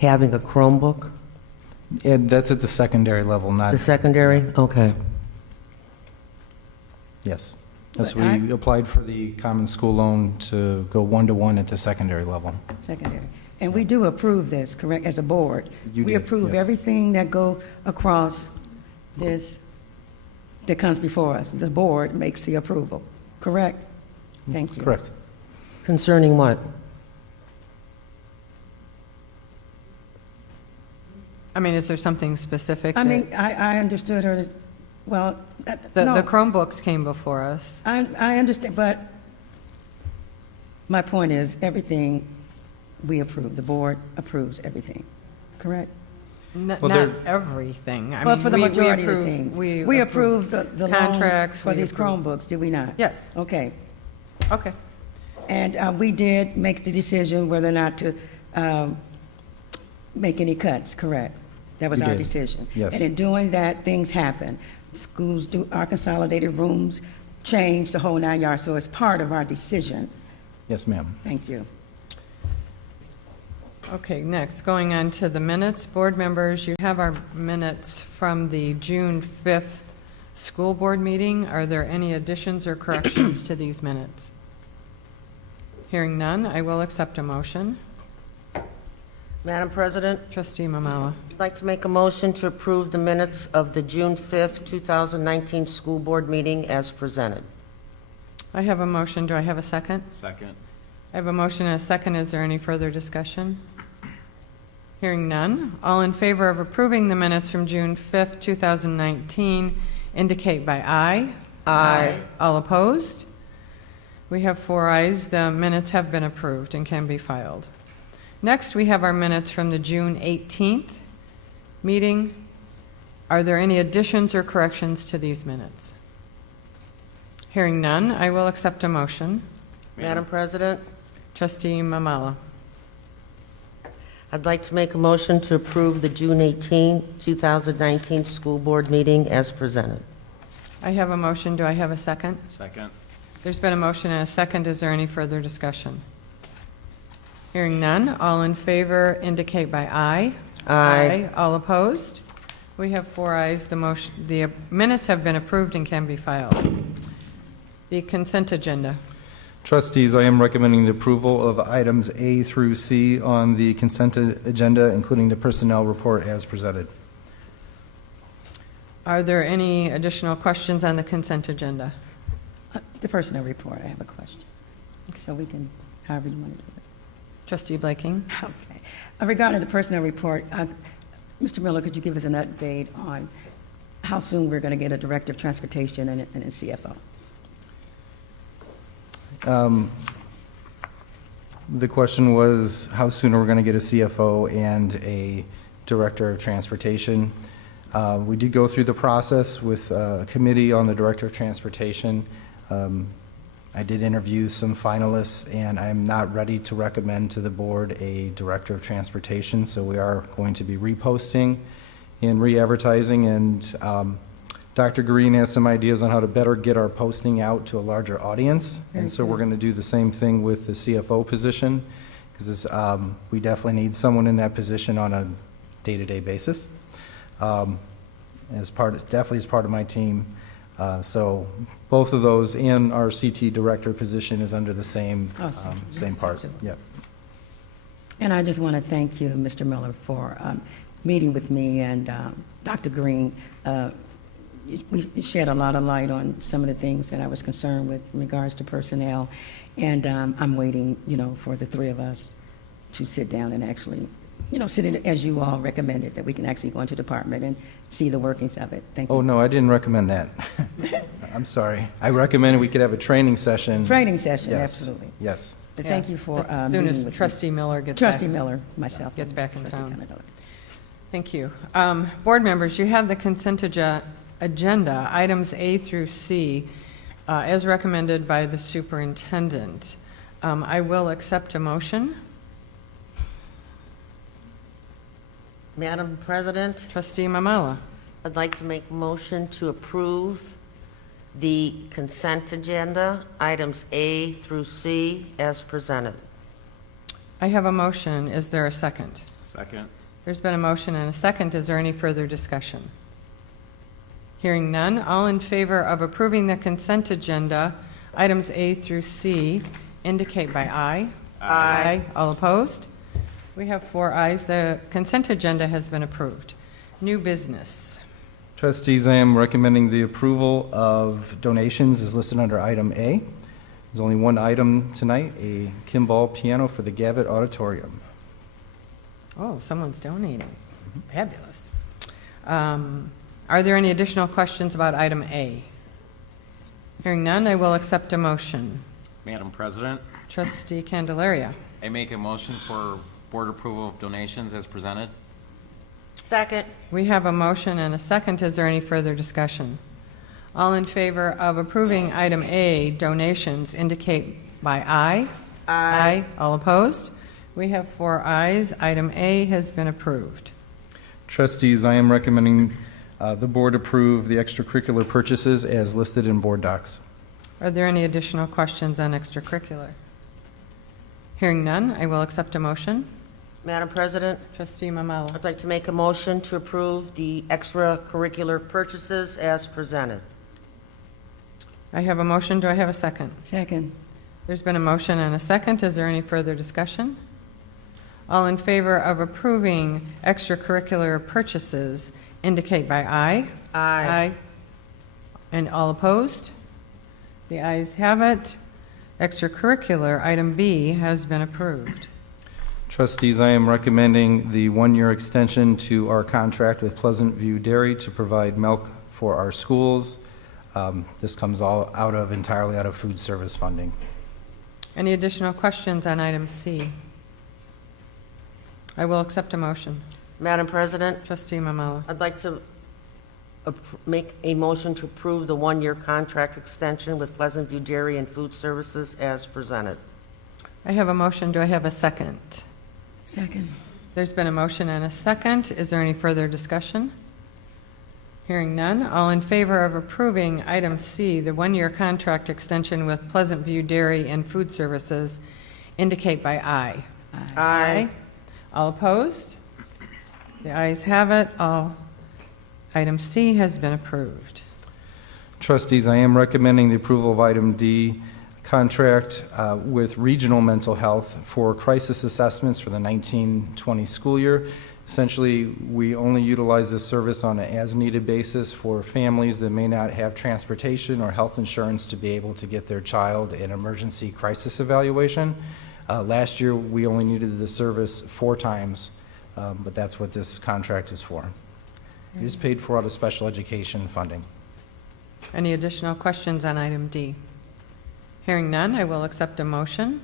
having a Chromebook, And that's at the secondary level, not, the secondary? Okay. yes. Yes, But I- we applied for the common school loan to go 1-to-1 at the secondary level. Secondary. And we do approve this, correct, as a board? You We do, approve yes. everything that go across this, that comes before us. The board makes the approval, correct? Thank you. Correct. Concerning what? I mean, is there something specific? I that- mean, I understood her, as- well, The no, Chromebooks came before us. I understand, but my point is, everything we approve, the board approves everything, correct? Not Well, they're- everything. I Well, mean, for the we majority of the approve- things. We We approve approved the contracts, loan for we these approve- Chromebooks, did we not? Yes, Okay. okay. And we did make the decision whether or not to make any cuts, correct? That was We our did. decision. Yes. And in doing that, things happen. Schools do, our consolidated rooms change the whole 9 yards, so it's part of our decision. Yes, ma'am. Thank you. Okay, next, going on to the minutes. Board members, you have our minutes from the June 5th school board meeting. Are there any additions or corrections to these minutes? Hearing none, I will accept a motion. Madam President, Trustee Mamala. I'd like to make a motion to approve the minutes of the June 5th, 2019 school board meeting as presented. I have a motion. Do I have a second? Second. I have a motion and a second. Is there any further discussion? Hearing none. All in favor of approving the minutes from June 5th, 2019 indicate by aye. Aye. All opposed? We have 4 ayes. The minutes have been approved and can be filed. Next, we have our minutes from the June 18th meeting. Are there any additions or corrections to these minutes? Hearing none, I will accept a motion. Madam President, Trustee Mamala. I'd like to make a motion to approve the June 18, 2019 school board meeting as presented. I have a motion. Do I have a second? Second. There's been a motion and a second. Is there any further discussion? Hearing none. All in favor indicate by aye. Aye. All opposed? We have 4 ayes. The minutes have been approved and can be filed. The consent agenda. Trustees, I am recommending the approval of items A through C on the consent agenda, including the personnel report as presented. Are there any additional questions on the consent agenda? The personnel report, I have a question. So we can, however you want to do it. Trustee Blaking? Okay. Regarding the personnel report, Mr. Miller, could you give us an update on how soon we're going to get a director of transportation and a CFO? The question was how soon are we going to get a CFO and a director of transportation? We did go through the process with a committee on the director of transportation. I did interview some finalists, and I'm not ready to recommend to the board a director of transportation, so we are going to be reposting and re-advertising, and Dr. Green has some ideas on how to better get our posting out to a larger audience, and so we're going to do the same thing with the CFO position, because we definitely need someone in that position on a day-to-day basis. Definitely as part of my team. So both of those and our CT director position is under the same, same part. Yep. And I just want to thank you, Mr. Miller, for meeting with me and Dr. Green. We shed a lot of light on some of the things that I was concerned with in regards to personnel, and I'm waiting, for the three of us to sit down and actually, sit in as you all recommended, that we can actually go into the department and see the workings of it. Thank you. Oh, no, I didn't recommend that. I'm sorry. I recommended we could have a training session. Training session, Yes. absolutely. Yes. But thank you for As soon meeting as with me. Trustee Miller gets back. Trustee Miller, myself. Gets back in Trustee town. Canadella. Thank you. Board members, you have the consent agenda, items A through C, as recommended by the superintendent. I will accept a motion. Madam President, Trustee Mamala. I'd like to make a motion to approve the consent agenda, items A through C, as presented. I have a motion. Is there a second? Second. There's been a motion and a second. Is there any further discussion? Hearing none, all in favor of approving the consent agenda, items A through C, indicate by aye. Aye. All opposed? We have 4 ayes. The consent agenda has been approved. New business. Trustees, I am recommending the approval of donations as listed under item A. There's only one item tonight, a Kimball piano for the Gavitt Auditorium. Oh, someone's donating. Fabulous. Are there any additional questions about item A? Hearing none, I will accept a motion. Madam President, Trustee Candelaria. I make a motion for board approval of donations as presented. Second. We have a motion and a second. Is there any further discussion? All in favor of approving item A, donations, indicate by aye. Aye. All opposed? We have 4 ayes. Item A has been approved. Trustees, I am recommending the board approve the extracurricular purchases as listed in board docs. Are there any additional questions on extracurricular? Hearing none, I will accept a motion. Madam President, Trustee Mamala. I'd like to make a motion to approve the extracurricular purchases as presented. I have a motion. Do I have a second? Second. There's been a motion and a second. Is there any further discussion? All in favor of approving extracurricular purchases indicate by aye. Aye. And all opposed? The ayes have it. Extracurricular, item B, has been approved. Trustees, I am recommending the 1-year extension to our contract with Pleasant View Dairy to provide milk for our schools. This comes all entirely out of food service funding. Any additional questions on item C? I will accept a motion. Madam President, Trustee Mamala. I'd like to make a motion to approve the 1-year contract extension with Pleasant View Dairy and Food Services as presented. I have a motion. Do I have a second? Second. There's been a motion and a second. Is there any further discussion? Hearing none, all in favor of approving item C, the 1-year contract extension with Pleasant View Dairy and Food Services, indicate by aye. Aye. All opposed? The ayes have it. Item C has been approved. Trustees, I am recommending the approval of item D, contract with Regional Mental Health for crisis assessments for the 1920 school year. Essentially, we only utilize this service on an as-needed basis for families that may not have transportation or health insurance to be able to get their child an emergency crisis evaluation. Last year, we only needed the service 4 times, but that's what this contract is for. It is paid for out of special education funding. Any additional questions on item D? Hearing none, I will accept a motion.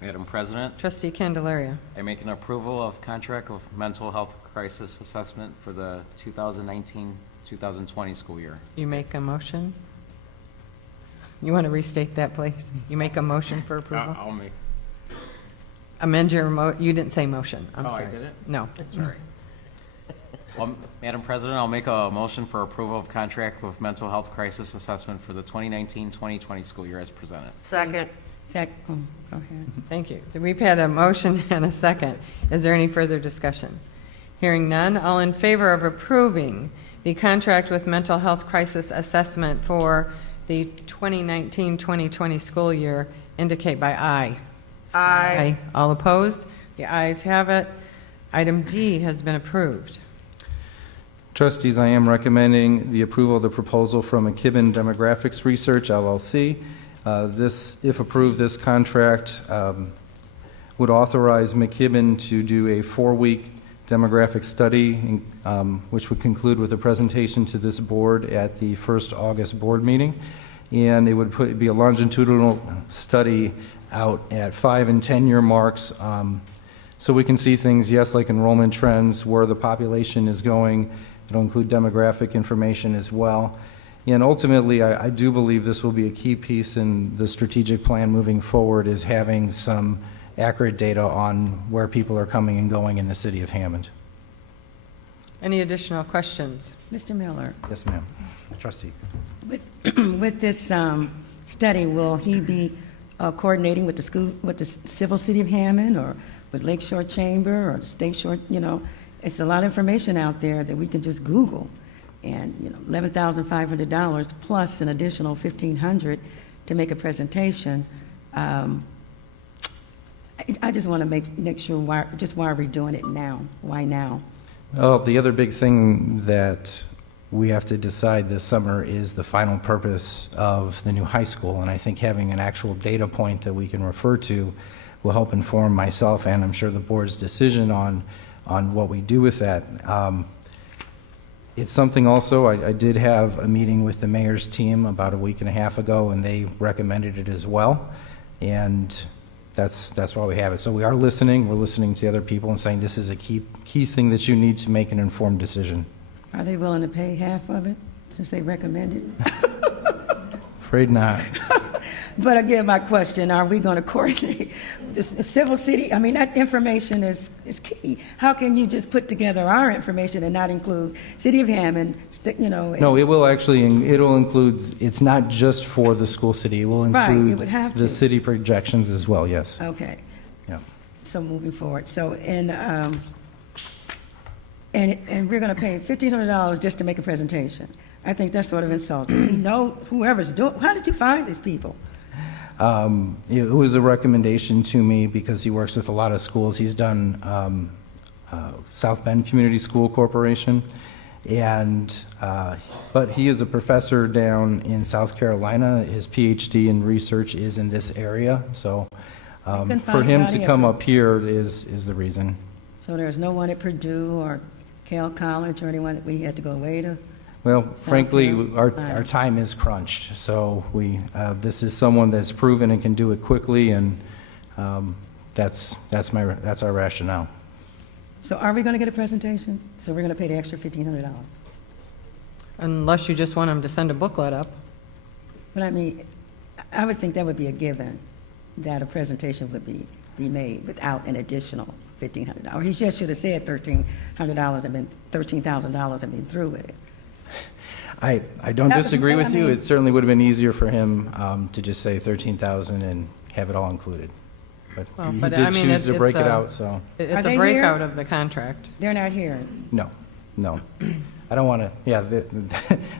Madam President, Trustee Candelaria. I make an approval of contract of mental health crisis assessment for the 2019-2020 school year. You make a motion? You want to restate that, please? You make a motion for approval? I'll make. Amend your you didn't say motion. I'm Oh, I sorry. didn't? No. Sorry. Well, Madam President, I'll make a motion for approval of contract with mental health crisis assessment for the 2019-2020 school year as presented. Second. Go ahead. Thank you. We've had a motion and a second. Is there any further discussion? Hearing none, all in favor of approving the contract with mental health crisis assessment for the 2019-2020 school year indicate by aye. Aye. All opposed? The ayes have it. Item D has been approved. Trustees, I am recommending the approval of the proposal from McKibben Demographics Research, LLC. This, if approved, this contract would authorize McKibben to do a 4-week demographic study, which would conclude with a presentation to this board at the first August board meeting. And it would be a longitudinal study out at 5 and 10-year marks, so we can see things, yes, like enrollment trends, where the population is going. It'll include demographic information as well. And ultimately, I do believe this will be a key piece in the strategic plan moving forward, is having some accurate data on where people are coming and going in the city of Hammond. Any additional questions? Mr. Miller, Yes, ma'am. Trustee. with this study, will he be coordinating with the school, with the civil city of Hammond, or with Lakeshore Chamber, or State Shore? You know, it's a lot of information out there that we can just Google. And, you know, $11,500 plus an additional $1,500 to make a presentation. I just want to make sure why are we doing it now? Why now? Well, the other big thing that we have to decide this summer is the final purpose of the new high school, and I think having an actual data point that we can refer to will help inform myself and I'm sure the board's decision on what we do with that. It's something also, I did have a meeting with the mayor's team about a week and a half ago, and they recommended it as well, and that's why we have it. So we are listening. We're listening to other people and saying this is a key thing that you need to make an informed decision. Are they willing to pay half of it since they recommended it? Afraid not. But again, my question, are we going to coordinate? The civil city, I mean, that information is key. How can you just put together our information and not include City of Hammond, you know? No, it will actually, it'll include, it's not just for the school city. It will Right, it include would have the to. city projections as well, yes. Okay. Yeah. So moving forward, so, and we're going to pay $1,500 just to make a presentation. I think that's sort of insulting. We know whoever's doing, how did you find these people? It was a recommendation to me because he works with a lot of schools. He's done South Bend Community School Corporation, but he is a professor down in South Carolina. His PhD in research is in this area, so for him to come up here is the reason. So there's no one at Purdue or Cal College or anyone that we had to go away to? Well, frankly, Carolina. our time is crunched, so this is someone that's proven and can do it quickly, and that's our rationale. So are we going to get a presentation? So we're going to pay the extra $1,500? Unless you just want them to send a booklet up. But I mean, I would think that would be a given, that a presentation would be made without an additional $1,500. He just should have said $1,300 and been $13,000 and been through with it. I don't That was- disagree with I you. mean- It certainly would have been easier for him to just say 13,000 and have it all included. But Well, he but did I mean, choose to it's break it a- out, so, It's Are a they breakout here? of the contract. They're not here. no. I don't want to, yeah,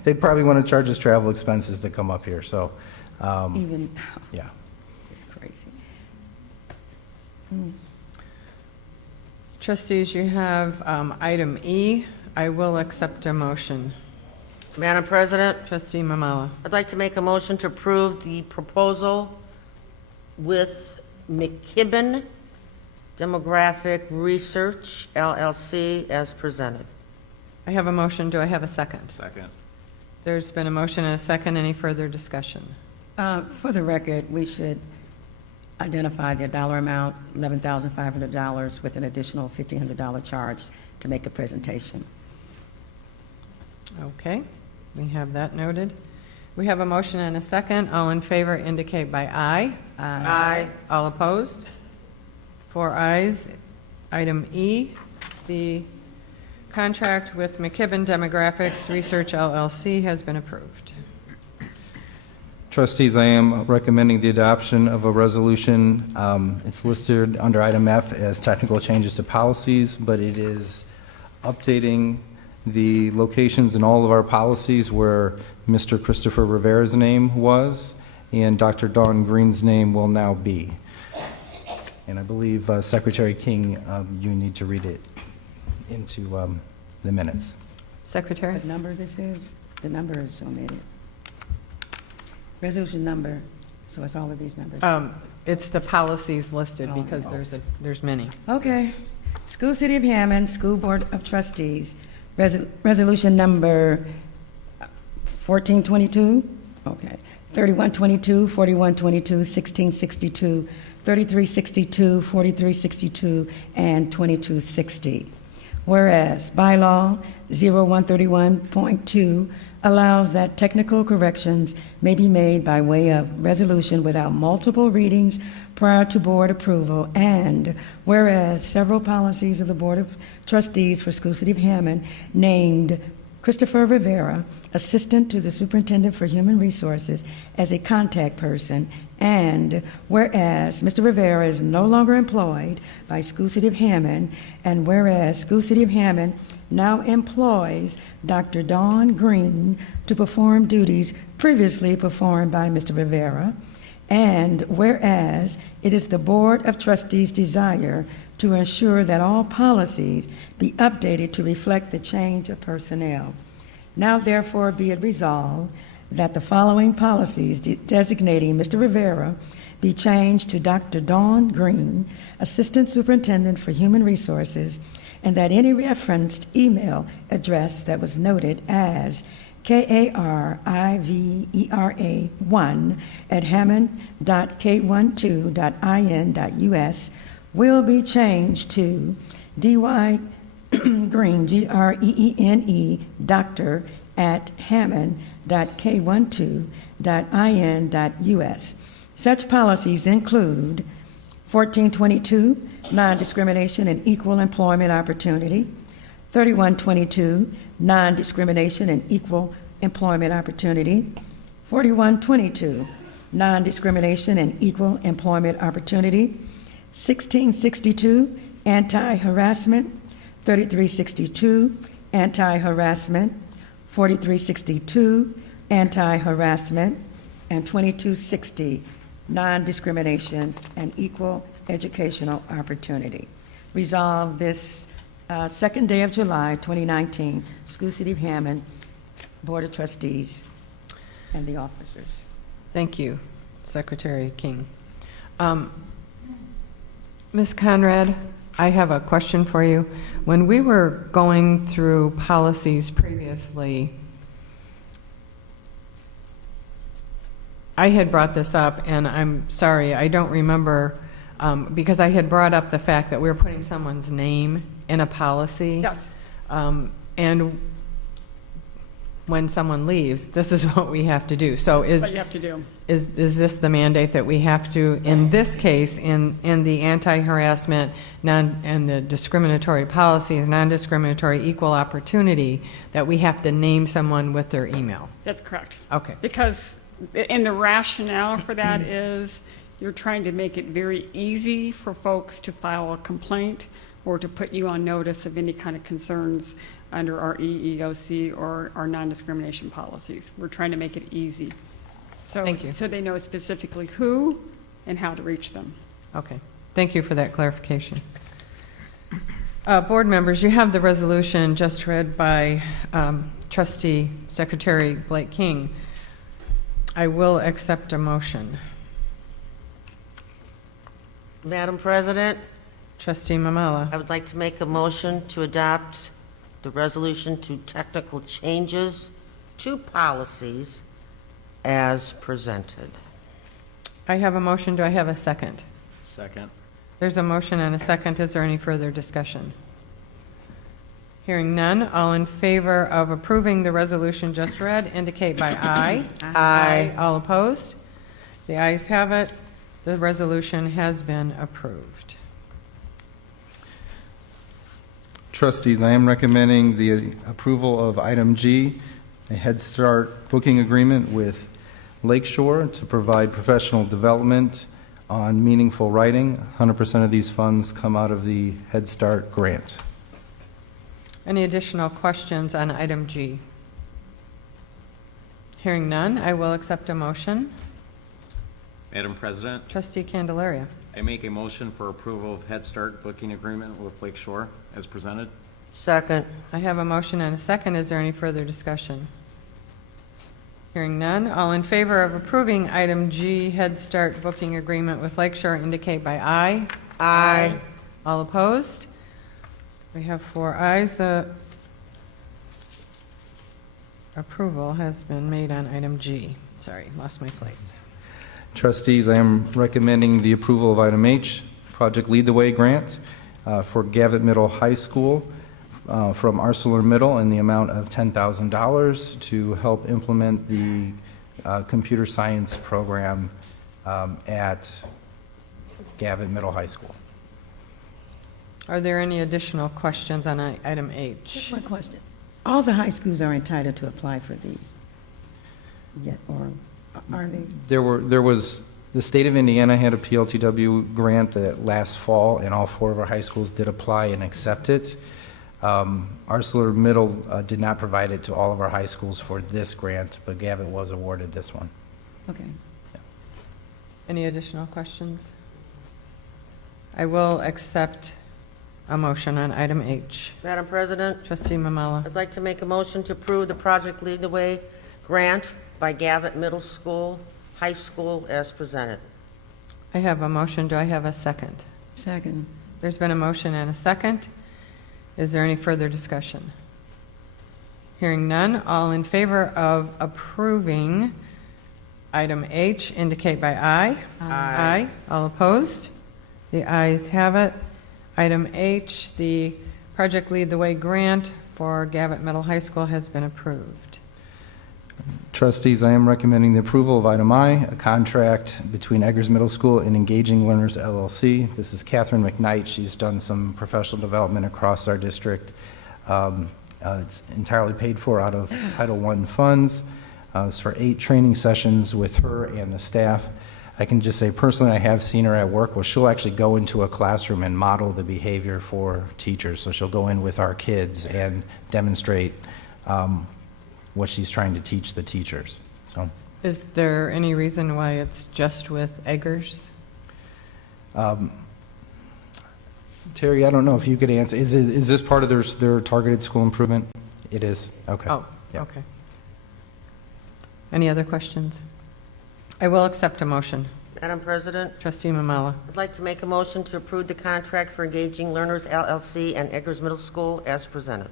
they'd probably want to charge us travel expenses to come up here, so, Even, yeah. this is crazy. Trustees, you have item E. I will accept a motion. Madam President, Trustee Mamala. I'd like to make a motion to approve the proposal with McKibben Demographic Research, LLC, as presented. I have a motion. Do I have a second? Second. There's been a motion and a second. Any further discussion? For the record, we should identify the dollar amount, $11,500, with an additional $1,500 charge to make a presentation. Okay, we have that noted. We have a motion and a second. All in favor indicate by aye. Aye. All opposed? 4 ayes. Item E, the contract with McKibben Demographics Research LLC has been approved. Trustees, I am recommending the adoption of a resolution. It's listed under item F as technical changes to policies, but it is updating the locations in all of our policies where Mr. Christopher Rivera's name was and Dr. Dawn Green's name will now be. And I believe Secretary King, you need to read it into the minutes. Secretary? What number this is? The number is omitted. Resolution number, so it's all of these numbers. It's the policies listed because there's many. Okay. School City of Hammond, School Board of Trustees, resolution number 1422, okay, 3122, 4122, 1662, 3362, 4362, and 2260. Whereas bylaw 0131.2 allows that technical corrections may be made by way of resolution without multiple readings prior to board approval, and whereas several policies of the Board of Trustees for School City of Hammond named Christopher Rivera, Assistant to the Superintendent for Human Resources, as a contact person, and whereas Mr. Rivera is no longer employed by School City of Hammond, and whereas School City of Hammond now employs Dr. Dawn Green to perform duties previously performed by Mr. Rivera, and whereas it is the Board of Trustees' desire to ensure that all policies be updated to reflect the change of personnel. Now therefore be it resolved that the following policies designating Mr. Rivera be changed to Dr. Dawn Green, Assistant Superintendent for Human Resources, and that any referenced email address that was noted as karivera1@hammond.k12.in.us will be changed to dy green, GREENE, doctor @hammond.k12.in.us. Such policies include 1422, non-discrimination and equal employment opportunity; 3122, non-discrimination and equal employment opportunity; 4122, non-discrimination and equal employment opportunity; 1662, anti-harassment; 3362, anti-harassment; 4362, anti-harassment; and 2260, non-discrimination and equal educational opportunity. Resolve this second day of July 2019, School City of Hammond Board of Trustees and the officers. Thank you, Secretary King. Ms. Conrad, I have a question for you. When we were going through policies previously, I had brought this up, and I'm sorry, I don't remember, because I had brought up the fact that we were putting someone's name in a policy. Yes. And when someone leaves, this is what we have to do. So What you have to do. is this the mandate that we have to, in this case, in the anti-harassment and the discriminatory policies, non-discriminatory equal opportunity, that we have to name someone with their email? That's correct. Okay. Because, and the rationale for that is you're trying to make it very easy for folks to file a complaint or to put you on notice of any kind of concerns under our EEOC or our non-discrimination policies. We're trying to make it easy. So, Thank you. So they know specifically who and how to reach them. Okay. Thank you for that clarification. Board members, you have the resolution just read by Trustee Secretary Blake King. I will accept a motion. Madam President, Trustee Mamala. I would like to make a motion to adopt the resolution to technical changes to policies as presented. I have a motion. Do I have a second? Second. There's a motion and a second. Is there any further discussion? Hearing none, all in favor of approving the resolution just read indicate by aye. Aye. All opposed? The ayes have it. The resolution has been approved. Trustees, I am recommending the approval of item G, a Head Start booking agreement with Lakeshore to provide professional development on meaningful writing. 100% of these funds come out of the Head Start grant. Any additional questions on item G? Hearing none, I will accept a motion. Madam President, Trustee Candelaria. I make a motion for approval of Head Start booking agreement with Lake Shore as presented. Second. I have a motion and a second. Is there any further discussion? Hearing none, all in favor of approving item G, Head Start booking agreement with Lakeshore, indicate by aye. Aye. All opposed? We have 4 ayes. The approval has been made on item G. Sorry, lost my place. Trustees, I am recommending the approval of item H, Project Lead the Way grant for Gavitt Middle High School from ArcelorMittal in the amount of $10,000 to help implement the computer science program at Gavitt Middle High School. Are there any additional questions on item H? Just one question. All the high schools are entitled to apply for these? Yet, or are they? There was, the state of Indiana had a PLTW grant that last fall, and all 4 of our high schools did apply and accept it. ArcelorMittal did not provide it to all of our high schools for this grant, but Gavitt was awarded this one. Okay. Any additional questions? I will accept a motion on item H. Madam President, Trustee Mamala. I'd like to make a motion to approve the Project Lead the Way grant by Gavitt Middle School, High School as presented. I have a motion. Do I have a second? Second. There's been a motion and a second. Is there any further discussion? Hearing none, all in favor of approving item H indicate by aye. Aye. All opposed? The ayes have it. Item H, the Project Lead the Way grant for Gavitt Middle High School has been approved. Trustees, I am recommending the approval of item I, a contract between Eggers Middle School and Engaging Learners LLC. This is Catherine McKnight. She's done some professional development across our district. It's entirely paid for out of Title I funds. It's for 8 training sessions with her and the staff. I can just say personally, I have seen her at work where she'll actually go into a classroom and model the behavior for teachers. So she'll go in with our kids and demonstrate what she's trying to teach the teachers. So, Is there any reason why it's just with Eggers? Terry, I don't know if you could answer. Is this part of their targeted school improvement? It is. Okay. Oh, Yeah. okay. Any other questions? I will accept a motion. Madam President, Trustee Mamala. I'd like to make a motion to approve the contract for Engaging Learners LLC and Eggers Middle School as presented.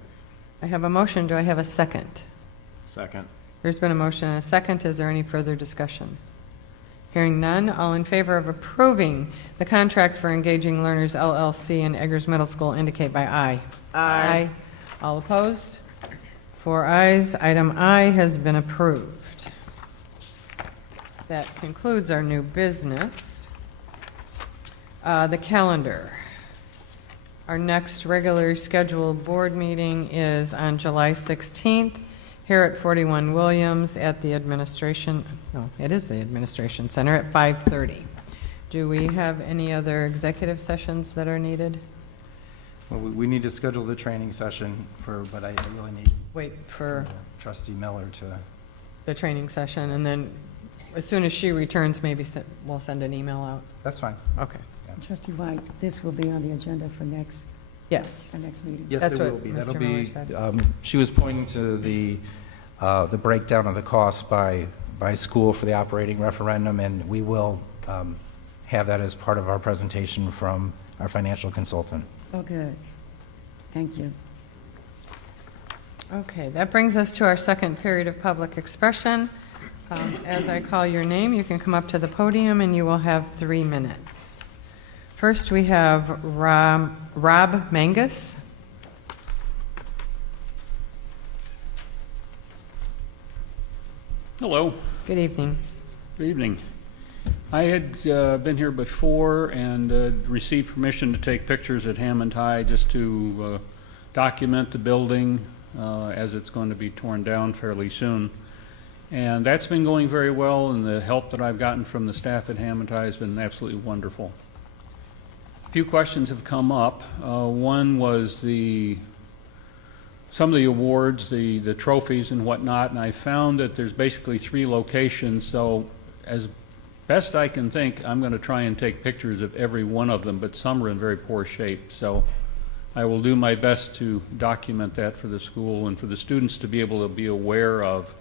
I have a motion. Do I have a second? Second. There's been a motion and a second. Is there any further discussion? Hearing none, all in favor of approving the contract for Engaging Learners LLC and Eggers Middle School indicate by aye. Aye. All opposed? 4 ayes. Item I has been approved. That concludes our new business. The calendar. Our next regularly scheduled board meeting is on July 16th here at 41 Williams at the administration, no, it is the administration center at 5:30. Do we have any other executive sessions that are needed? Well, we need to schedule the training session but I really need Wait for Trustee Miller to. the training session, and then as soon as she returns, maybe we'll send an email out. That's fine. Okay. Trustee White, this will be on the agenda for Yes. our next meeting. Yes, That's it will what be. Mr. That'll Miller be, said. she was pointing to the breakdown of the costs by school for the operating referendum, and we will have that as part of our presentation from our financial consultant. Oh, good. Thank you. Okay, that brings us to our second period of public expression. As I call your name, you can come up to the podium and you will have 3 minutes. First, we have Rob Mangus. Hello. Good evening. Good evening. I had been here before and received permission to take pictures at Hammond High just to document the building as it's going to be torn down fairly soon. And that's been going very well, and the help that I've gotten from the staff at Hammond High has been absolutely wonderful. A few questions have come up. One was the some of the awards, the trophies and whatnot, and I found that there's basically 3 locations, so as best I can think, I'm going to try and take pictures of every one of them, but some are in very poor shape, so I will do my best to document that for the school and for the students to be able to be aware of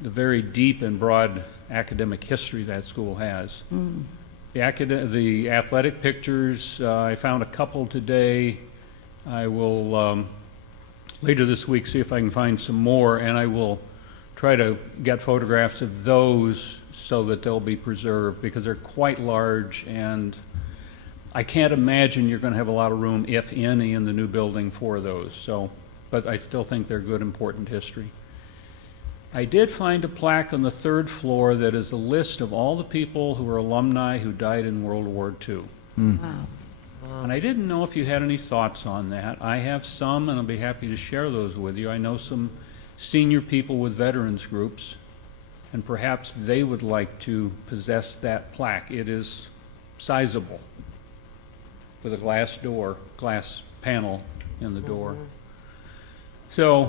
the very deep and broad academic history that school has. The athletic pictures, I found a couple today. I will later this week see if I can find some more, and I will try to get photographs of those so that they'll be preserved, because they're quite large, and I can't imagine you're going to have a lot of room, if any, in the new building for those. So, but I still think they're good, important history. I did find a plaque on the 3rd floor that is a list of all the people who are alumni who died in World War II. Wow. And I didn't know if you had any thoughts on that. I have some, and I'll be happy to share those with you. I know some senior people with veterans groups, and perhaps they would like to possess that plaque. It is sizable, with a glass panel in the door. So,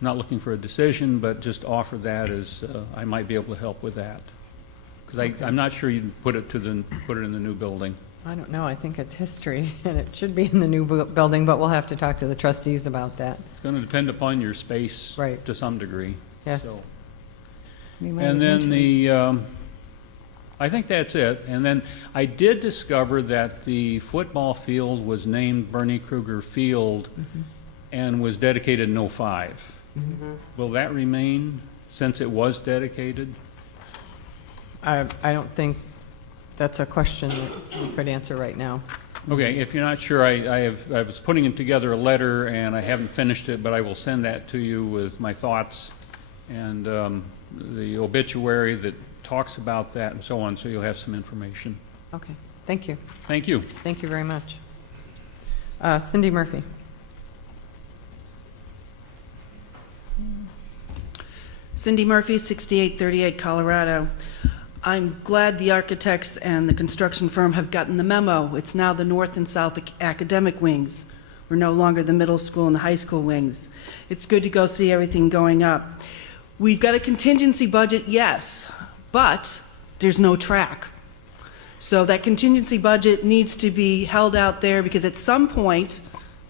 not looking for a decision, but just offer that as I might be able to help with that, because I'm not sure you'd put it in the new building. I don't know, I think it's history, and it should be in the new building, but we'll have to talk to the trustees about that. It's going to depend upon your space, Right. to some degree. Yes. So. They might And then eventually- I think that's it. And then I did discover that the football field was named Bernie Kruger Field and was dedicated in '05. Will that remain since it was dedicated? I don't think that's a question that we could answer right now. Okay, if you're not sure, I was putting together a letter, and I haven't finished it, but I will send that to you with my thoughts and the obituary that talks about that and so on, so you'll have some information. Okay, thank you. Thank you. Thank you very much. Cindy Murphy. Cindy Murphy, 6838 Colorado. I'm glad the architects and the construction firm have gotten the memo. It's now the north and south academic wings. We're no longer the middle school and the high school wings. It's good to go see everything going up. We've got a contingency budget, yes, but there's no track. So that contingency budget needs to be held out there, because at some point,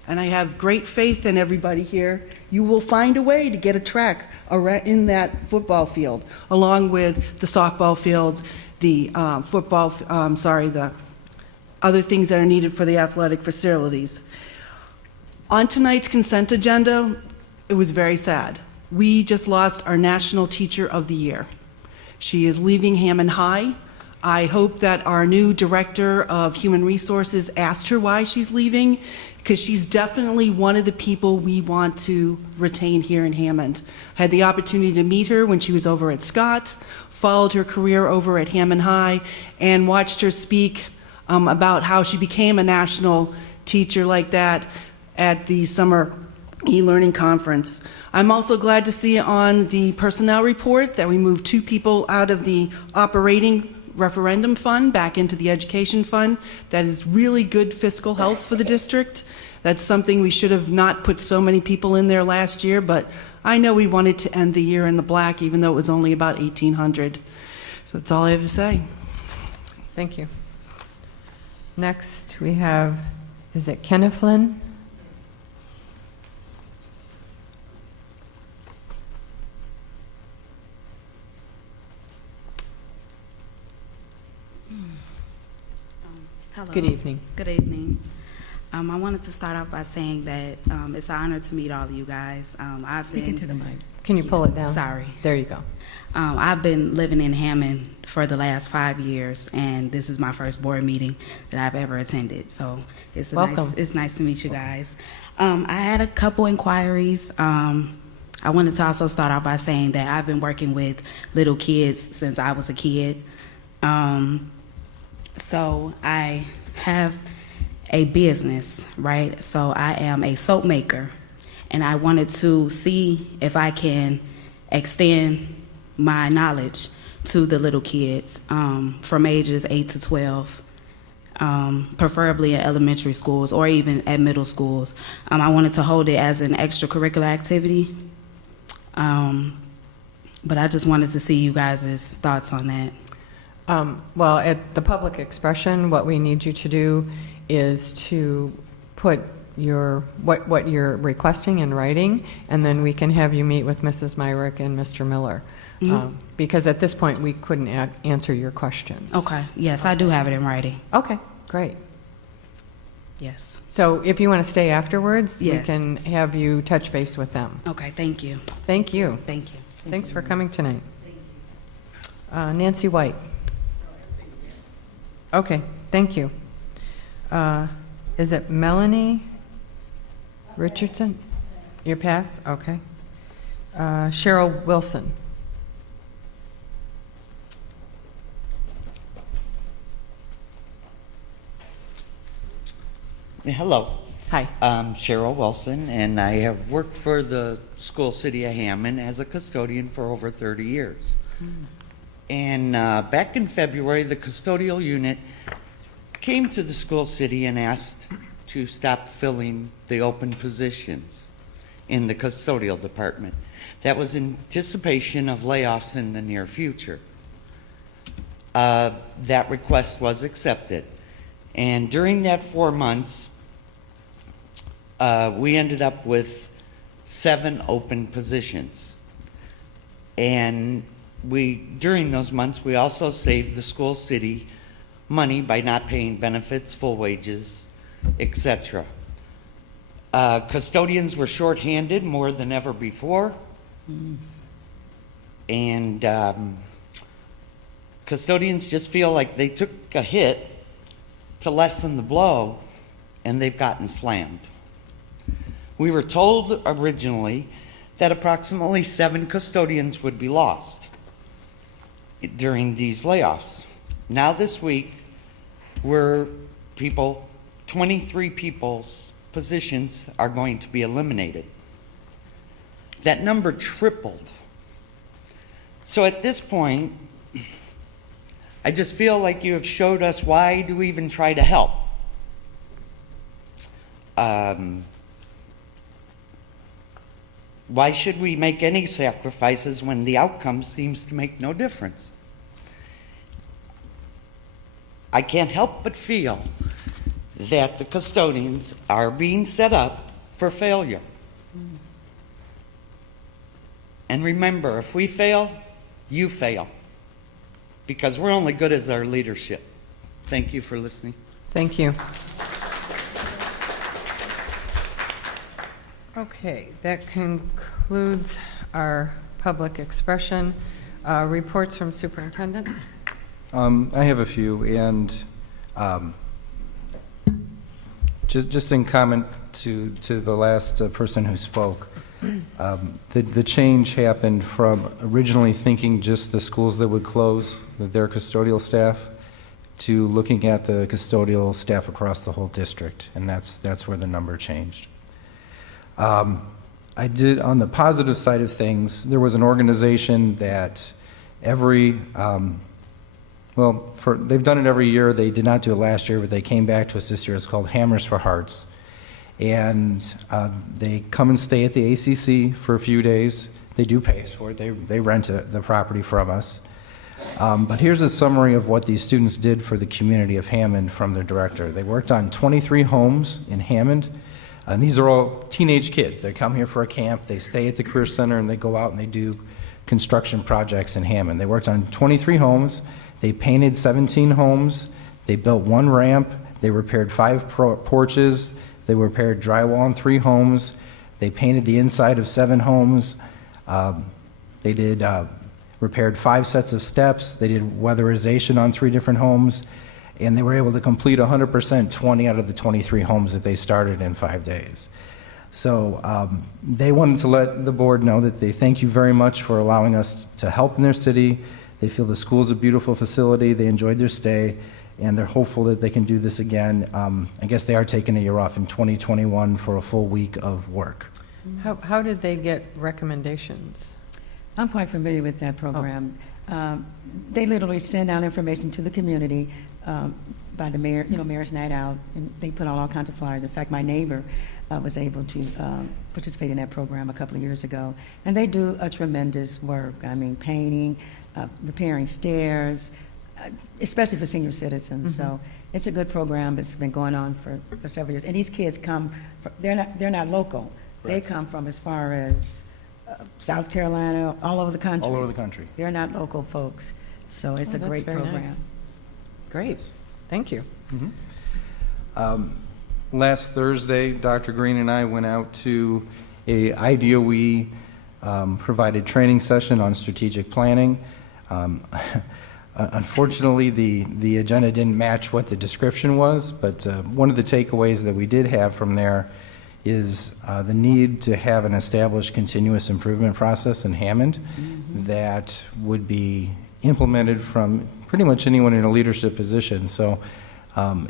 and I have great faith in everybody here, you will find a way to get a track in that football field, along with the softball fields, the the other things that are needed for the athletic facilities. On tonight's consent agenda, it was very sad. We just lost our National Teacher of the Year. She is leaving Hammond High. I hope that our new Director of Human Resources asked her why she's leaving, because she's definitely one of the people we want to retain here in Hammond. I had the opportunity to meet her when she was over at Scott, followed her career over at Hammond High, and watched her speak about how she became a national teacher like that at the summer e-learning conference. I'm also glad to see on the personnel report that we moved 2 people out of the operating referendum fund back into the education fund. That is really good fiscal health for the district. That's something we should have not put so many people in there last year, but I know we wanted to end the year in the black, even though it was only about 1,800. So that's all I have to say. Thank you. Next, we have, is it Kenneth Flynn? Hello. Good evening. Good evening. I wanted to start off by saying that it's an honor to meet all of you guys. Speaking to the mic. Can you pull it down? Sorry. There you go. I've been living in Hammond for the last 5 years, and this is my first board meeting that I've ever attended. So it's Welcome. it's nice to meet you guys. I had a couple inquiries. I wanted to also start off by saying that I've been working with little kids since I was a kid. So I have a business, right? So I am a soap maker, and I wanted to see if I can extend my knowledge to the little kids from ages 8 to 12. preferably at elementary schools or even at middle schools. I wanted to hold it as an extracurricular activity. But I just wanted to see you guys' thoughts on that. Well, at the public expression, what we need you to do is to put what you're requesting in writing, and then we can have you meet with Mrs. Myrick and Mr. Miller. Because at this point, we couldn't answer your questions. Okay, yes, I do have it in writing. Okay, great. Yes. So if you want to stay afterwards, we Yes. can have you touch base with them. Okay, thank you. Thank you. Thank you. Thanks for coming tonight. Nancy White. Okay, thank you. Is it Melanie Richardson? Your pass? Okay. Cheryl Wilson. Hello. Hi. I'm Cheryl Wilson, and I have worked for the school city of Hammond as a custodian for over 30 years. And back in February, the custodial unit came to the school city and asked to stop filling the open positions in the custodial department. That was in anticipation of layoffs in the near future. That request was accepted. And during that 4 months, we ended up with 7 open positions. And during those months, we also saved the school city money by not paying benefits, full wages, etc. Custodians were shorthanded more than ever before. And custodians just feel like they took a hit to lessen the blow, and they've gotten slammed. We were told originally that approximately 7 custodians would be lost during these layoffs. Now this week, 23 people's positions are going to be eliminated. That number tripled. So at this point, I just feel like you have showed us why do we even try to help. Why should we make any sacrifices when the outcome seems to make no difference? I can't help but feel that the custodians are being set up for failure. And remember, if we fail, you fail. Because we're only good as our leadership. Thank you for listening. Thank you. Okay, that concludes our public expression. Reports from superintendent. I have a few, and just in comment to the last person who spoke, the change happened from originally thinking just the schools that would close, their custodial staff, to looking at the custodial staff across the whole district, and that's where the number changed. I did, on the positive side of things, there was an organization that they've done it every year. They did not do it last year, but they came back to us this year. It's called Hammers for Hearts. And they come and stay at the ACC for a few days. They do pay us for it. They rent the property from us. But here's a summary of what these students did for the community of Hammond from their director. They worked on 23 homes in Hammond. And these are all teenage kids. They come here for a camp, they stay at the Career Center, and they go out and they do construction projects in Hammond. They worked on 23 homes. They painted 17 homes. They built 1 ramp. They repaired 5 porches. They repaired drywall in 3 homes. They painted the inside of 7 homes. They did repaired 5 sets of steps. They did weatherization on 3 different homes. And they were able to complete 100% 20 out of the 23 homes that they started in 5 days. So they wanted to let the board know that they thank you very much for allowing us to help in their city. They feel the school is a beautiful facility. They enjoyed their stay, and they're hopeful that they can do this again. I guess they are taking a year off in 2021 for a full week of work. How did they get recommendations? I'm quite familiar with that program. They literally send out information to the community by the mayor, Mayor's Night Out, and they put out all kinds of flyers. In fact, my neighbor was able to participate in that program a couple of years ago. And they do a tremendous work. I mean, painting, repairing stairs, especially for senior citizens. So it's a good program. It's been going on for several years. And these kids come, they're not local. They come from as far as South Carolina, all over the country. All over the country. They're not local folks. So it's a that's great very program. nice. Great, thank you. Last Thursday, Dr. Green and I went out to a IDOE provided training session on strategic planning. Unfortunately, the agenda didn't match what the description was, but one of the takeaways that we did have from there is the need to have an established continuous improvement process in Hammond that would be implemented from pretty much anyone in a leadership position. So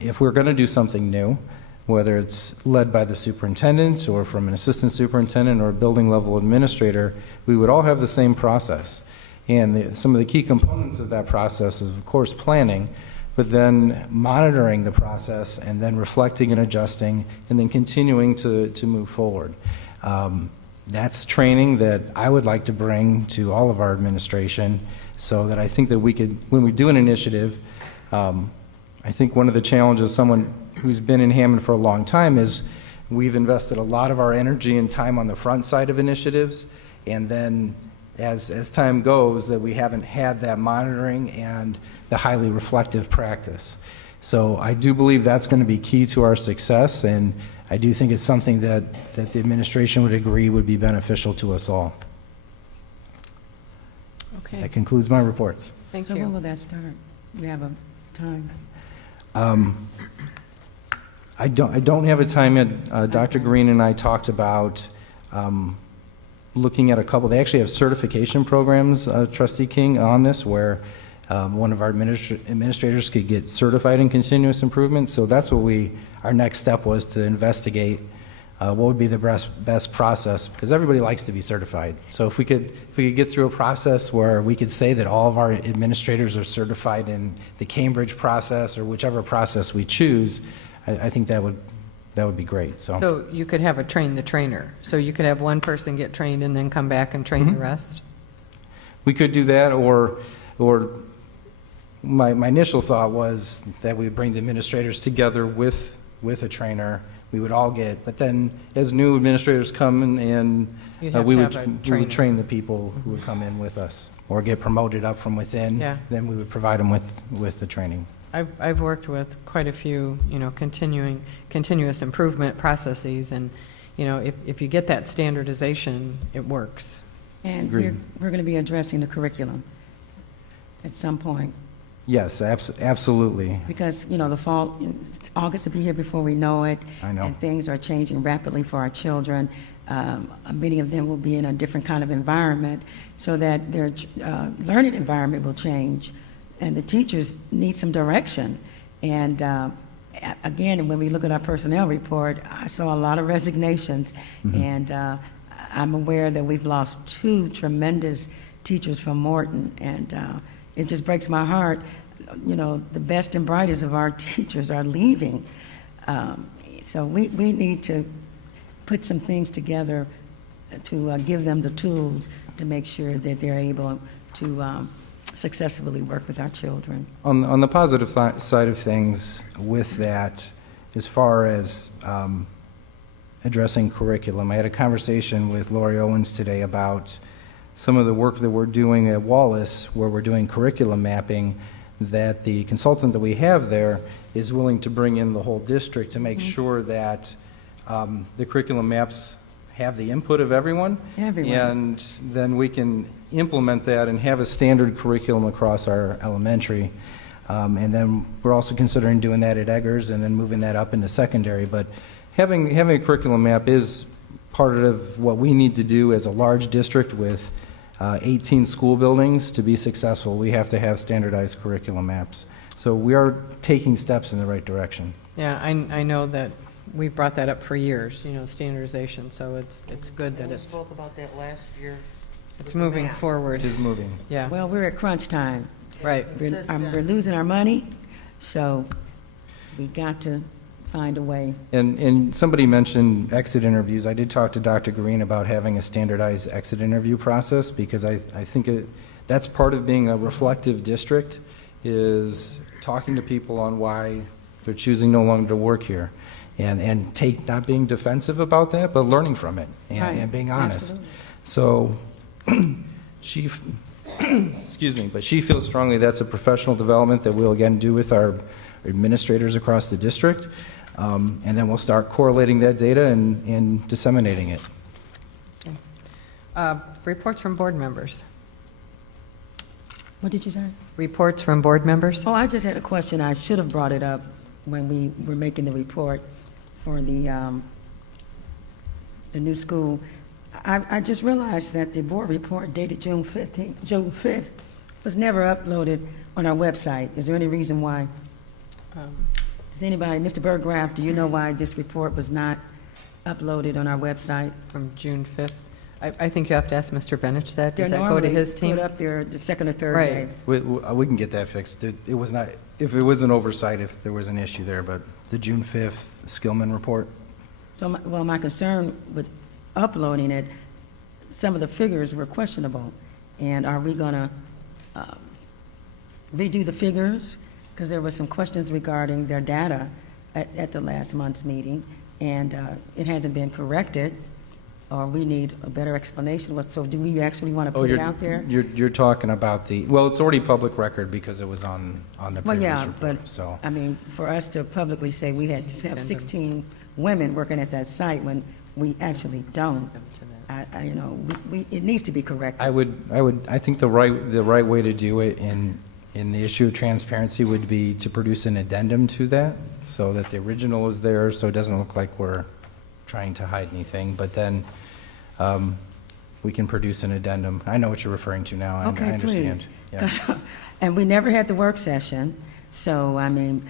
if we're going to do something new, whether it's led by the superintendent or from an assistant superintendent or a building level administrator, we would all have the same process. And some of the key components of that process is, of course, planning, but then monitoring the process and then reflecting and adjusting and then continuing to move forward. That's training that I would like to bring to all of our administration so that I think that we could, when we do an initiative, I think one of the challenges someone who's been in Hammond for a long time is we've invested a lot of our energy and time on the front side of initiatives, and then as time goes, that we haven't had that monitoring and the highly reflective practice. So I do believe that's going to be key to our success, and I do think it's something that the administration would agree would be beneficial to us all. Okay, That concludes my reports. thank So when you. will that start? We have a time? I don't have a time yet. Dr. Green and I talked about looking at a couple. They actually have certification programs, Trustee King, on this, where one of our administrators could get certified in continuous improvement. So that's what our next step was, to investigate what would be the best process, because everybody likes to be certified. So if we could get through a process where we could say that all of our administrators are certified in the Cambridge process or whichever process we choose, I think that would be great. So you could have a train the trainer. So you could have one person get trained and then come back and train the rest? We could do that, or my initial thought was that we would bring the administrators together with a trainer. We would all get, but then as new administrators come in, You'd have we to would have a we trainer. would train the people who would come in with us or get promoted up from within. Yeah. Then we would provide them with the training. I've worked with quite a few, continuous improvement processes, and, if you get that standardization, it works. And Agreed. we're going to be addressing the curriculum at some point, Yes, absolutely. because, the fall, August will be here before we know it. I know. And things are changing rapidly for our children. Many of them will be in a different kind of environment, so that their learning environment will change, and the teachers need some direction. And again, when we look at our personnel report, I saw a lot of resignations, and I'm aware that we've lost 2 tremendous teachers from Morton, and it just breaks my heart. The best and brightest of our teachers are leaving. So we need to put some things together to give them the tools to make sure that they're able to successfully work with our children. On the positive side of things with that, as far as addressing curriculum, I had a conversation with Lori Owens today about some of the work that we're doing at Wallace, where we're doing curriculum mapping, that the consultant that we have there is willing to bring in the whole district to make sure that the curriculum maps have the input of everyone. And then we can implement that and have a standard curriculum across our elementary. And then we're also considering doing that at Eggers and then moving that up into secondary. But having a curriculum map is part of what we need to do as a large district with 18 school buildings to be successful. We have to have standardized curriculum maps. So we are taking steps in the right direction. Yeah, I know that we've brought that up for years, standardization, so it's good that We it's spoke about that last year. moving forward. It is moving. Yeah, Well, we're at crunch time. right. We're losing our money, so We got to find a way. And somebody mentioned exit interviews. I did talk to Dr. Green about having a standardized exit interview process, because I think that's part of being a reflective district, is talking to people on why they're choosing no longer to work here. And not being defensive about that, but learning from it and being honest. Absolutely. So she, excuse me, but she feels strongly that's a professional development that we'll again do with our administrators across the district. And then we'll start correlating that data and disseminating it. Reports from board members. What did you say? Reports from board members. Oh, I just had a question. I should have brought it up when we were making the report for the new school. I just realized that the board report dated June 5th was never uploaded on our website. Is there any reason why? Does anybody, Mr. Berggraf, do you know why this report was not uploaded on our website? From June 5th. I think you have to ask Mr. Benich that. Does They're that go to normally his team? put up there the second or third Right. day. We can get that fixed. It was not, if it was an oversight, if there was an issue there, but the June 5th Skillman report. So, my concern with uploading it, some of the figures were questionable. And are we going to redo the figures? Because there were some questions regarding their data at the last month's meeting, and it hasn't been corrected, or we need a better explanation. So do we actually want to put it out there? You're talking about well, it's already public record because it was on the Well, previous yeah, report, but, so. I mean, for us to publicly say we have 16 women working at that site when we actually don't, you know, it needs to be corrected. I think the right way to do it in the issue of transparency would be to produce an addendum to that, so that the original is there, so it doesn't look like we're trying to hide anything, but then we can produce an addendum. I know what you're referring to now. Okay, I understand. please. Yeah. And we never had the work session, so, I mean,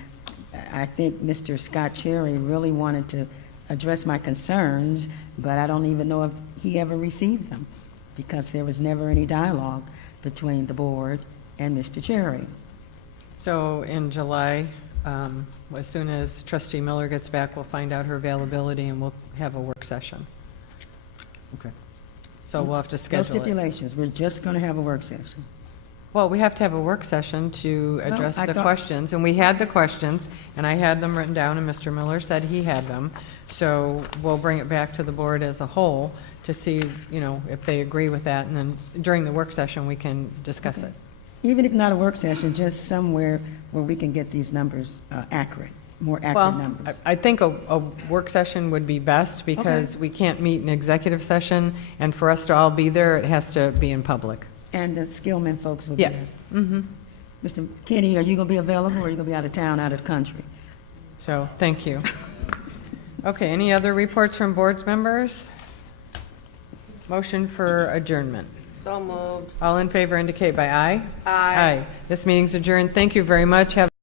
I think Mr. Scott Cherry really wanted to address my concerns, but I don't even know if he ever received them, because there was never any dialogue between the board and Mr. Cherry. So in July, as soon as Trustee Miller gets back, we'll find out her availability and we'll have a work session. Okay. So we'll have to No schedule it. stipulations, we're just going to have a work session. Well, we have to have a work session to address I the thought- questions, and we had the questions, and I had them written down, and Mr. Miller said he had them. So we'll bring it back to the board as a whole to see, you know, if they agree with that, and then during the work session, we can discuss it. Even if not a work session, just somewhere where we can get these numbers accurate, more accurate Well, numbers. I think a work session would be best, because we can't meet in executive session, and for us to all be there, it has to be in public. And the Skillman folks will be there. Yes. Mm-hmm. Mr. Kenny, are you going to be available, or are you going to be out of town, out of the country? So, thank you. Okay, any other reports from board members? Motion for adjournment. So moved. All in favor indicate by aye. Aye. This meeting's adjourned. Thank you very much. Have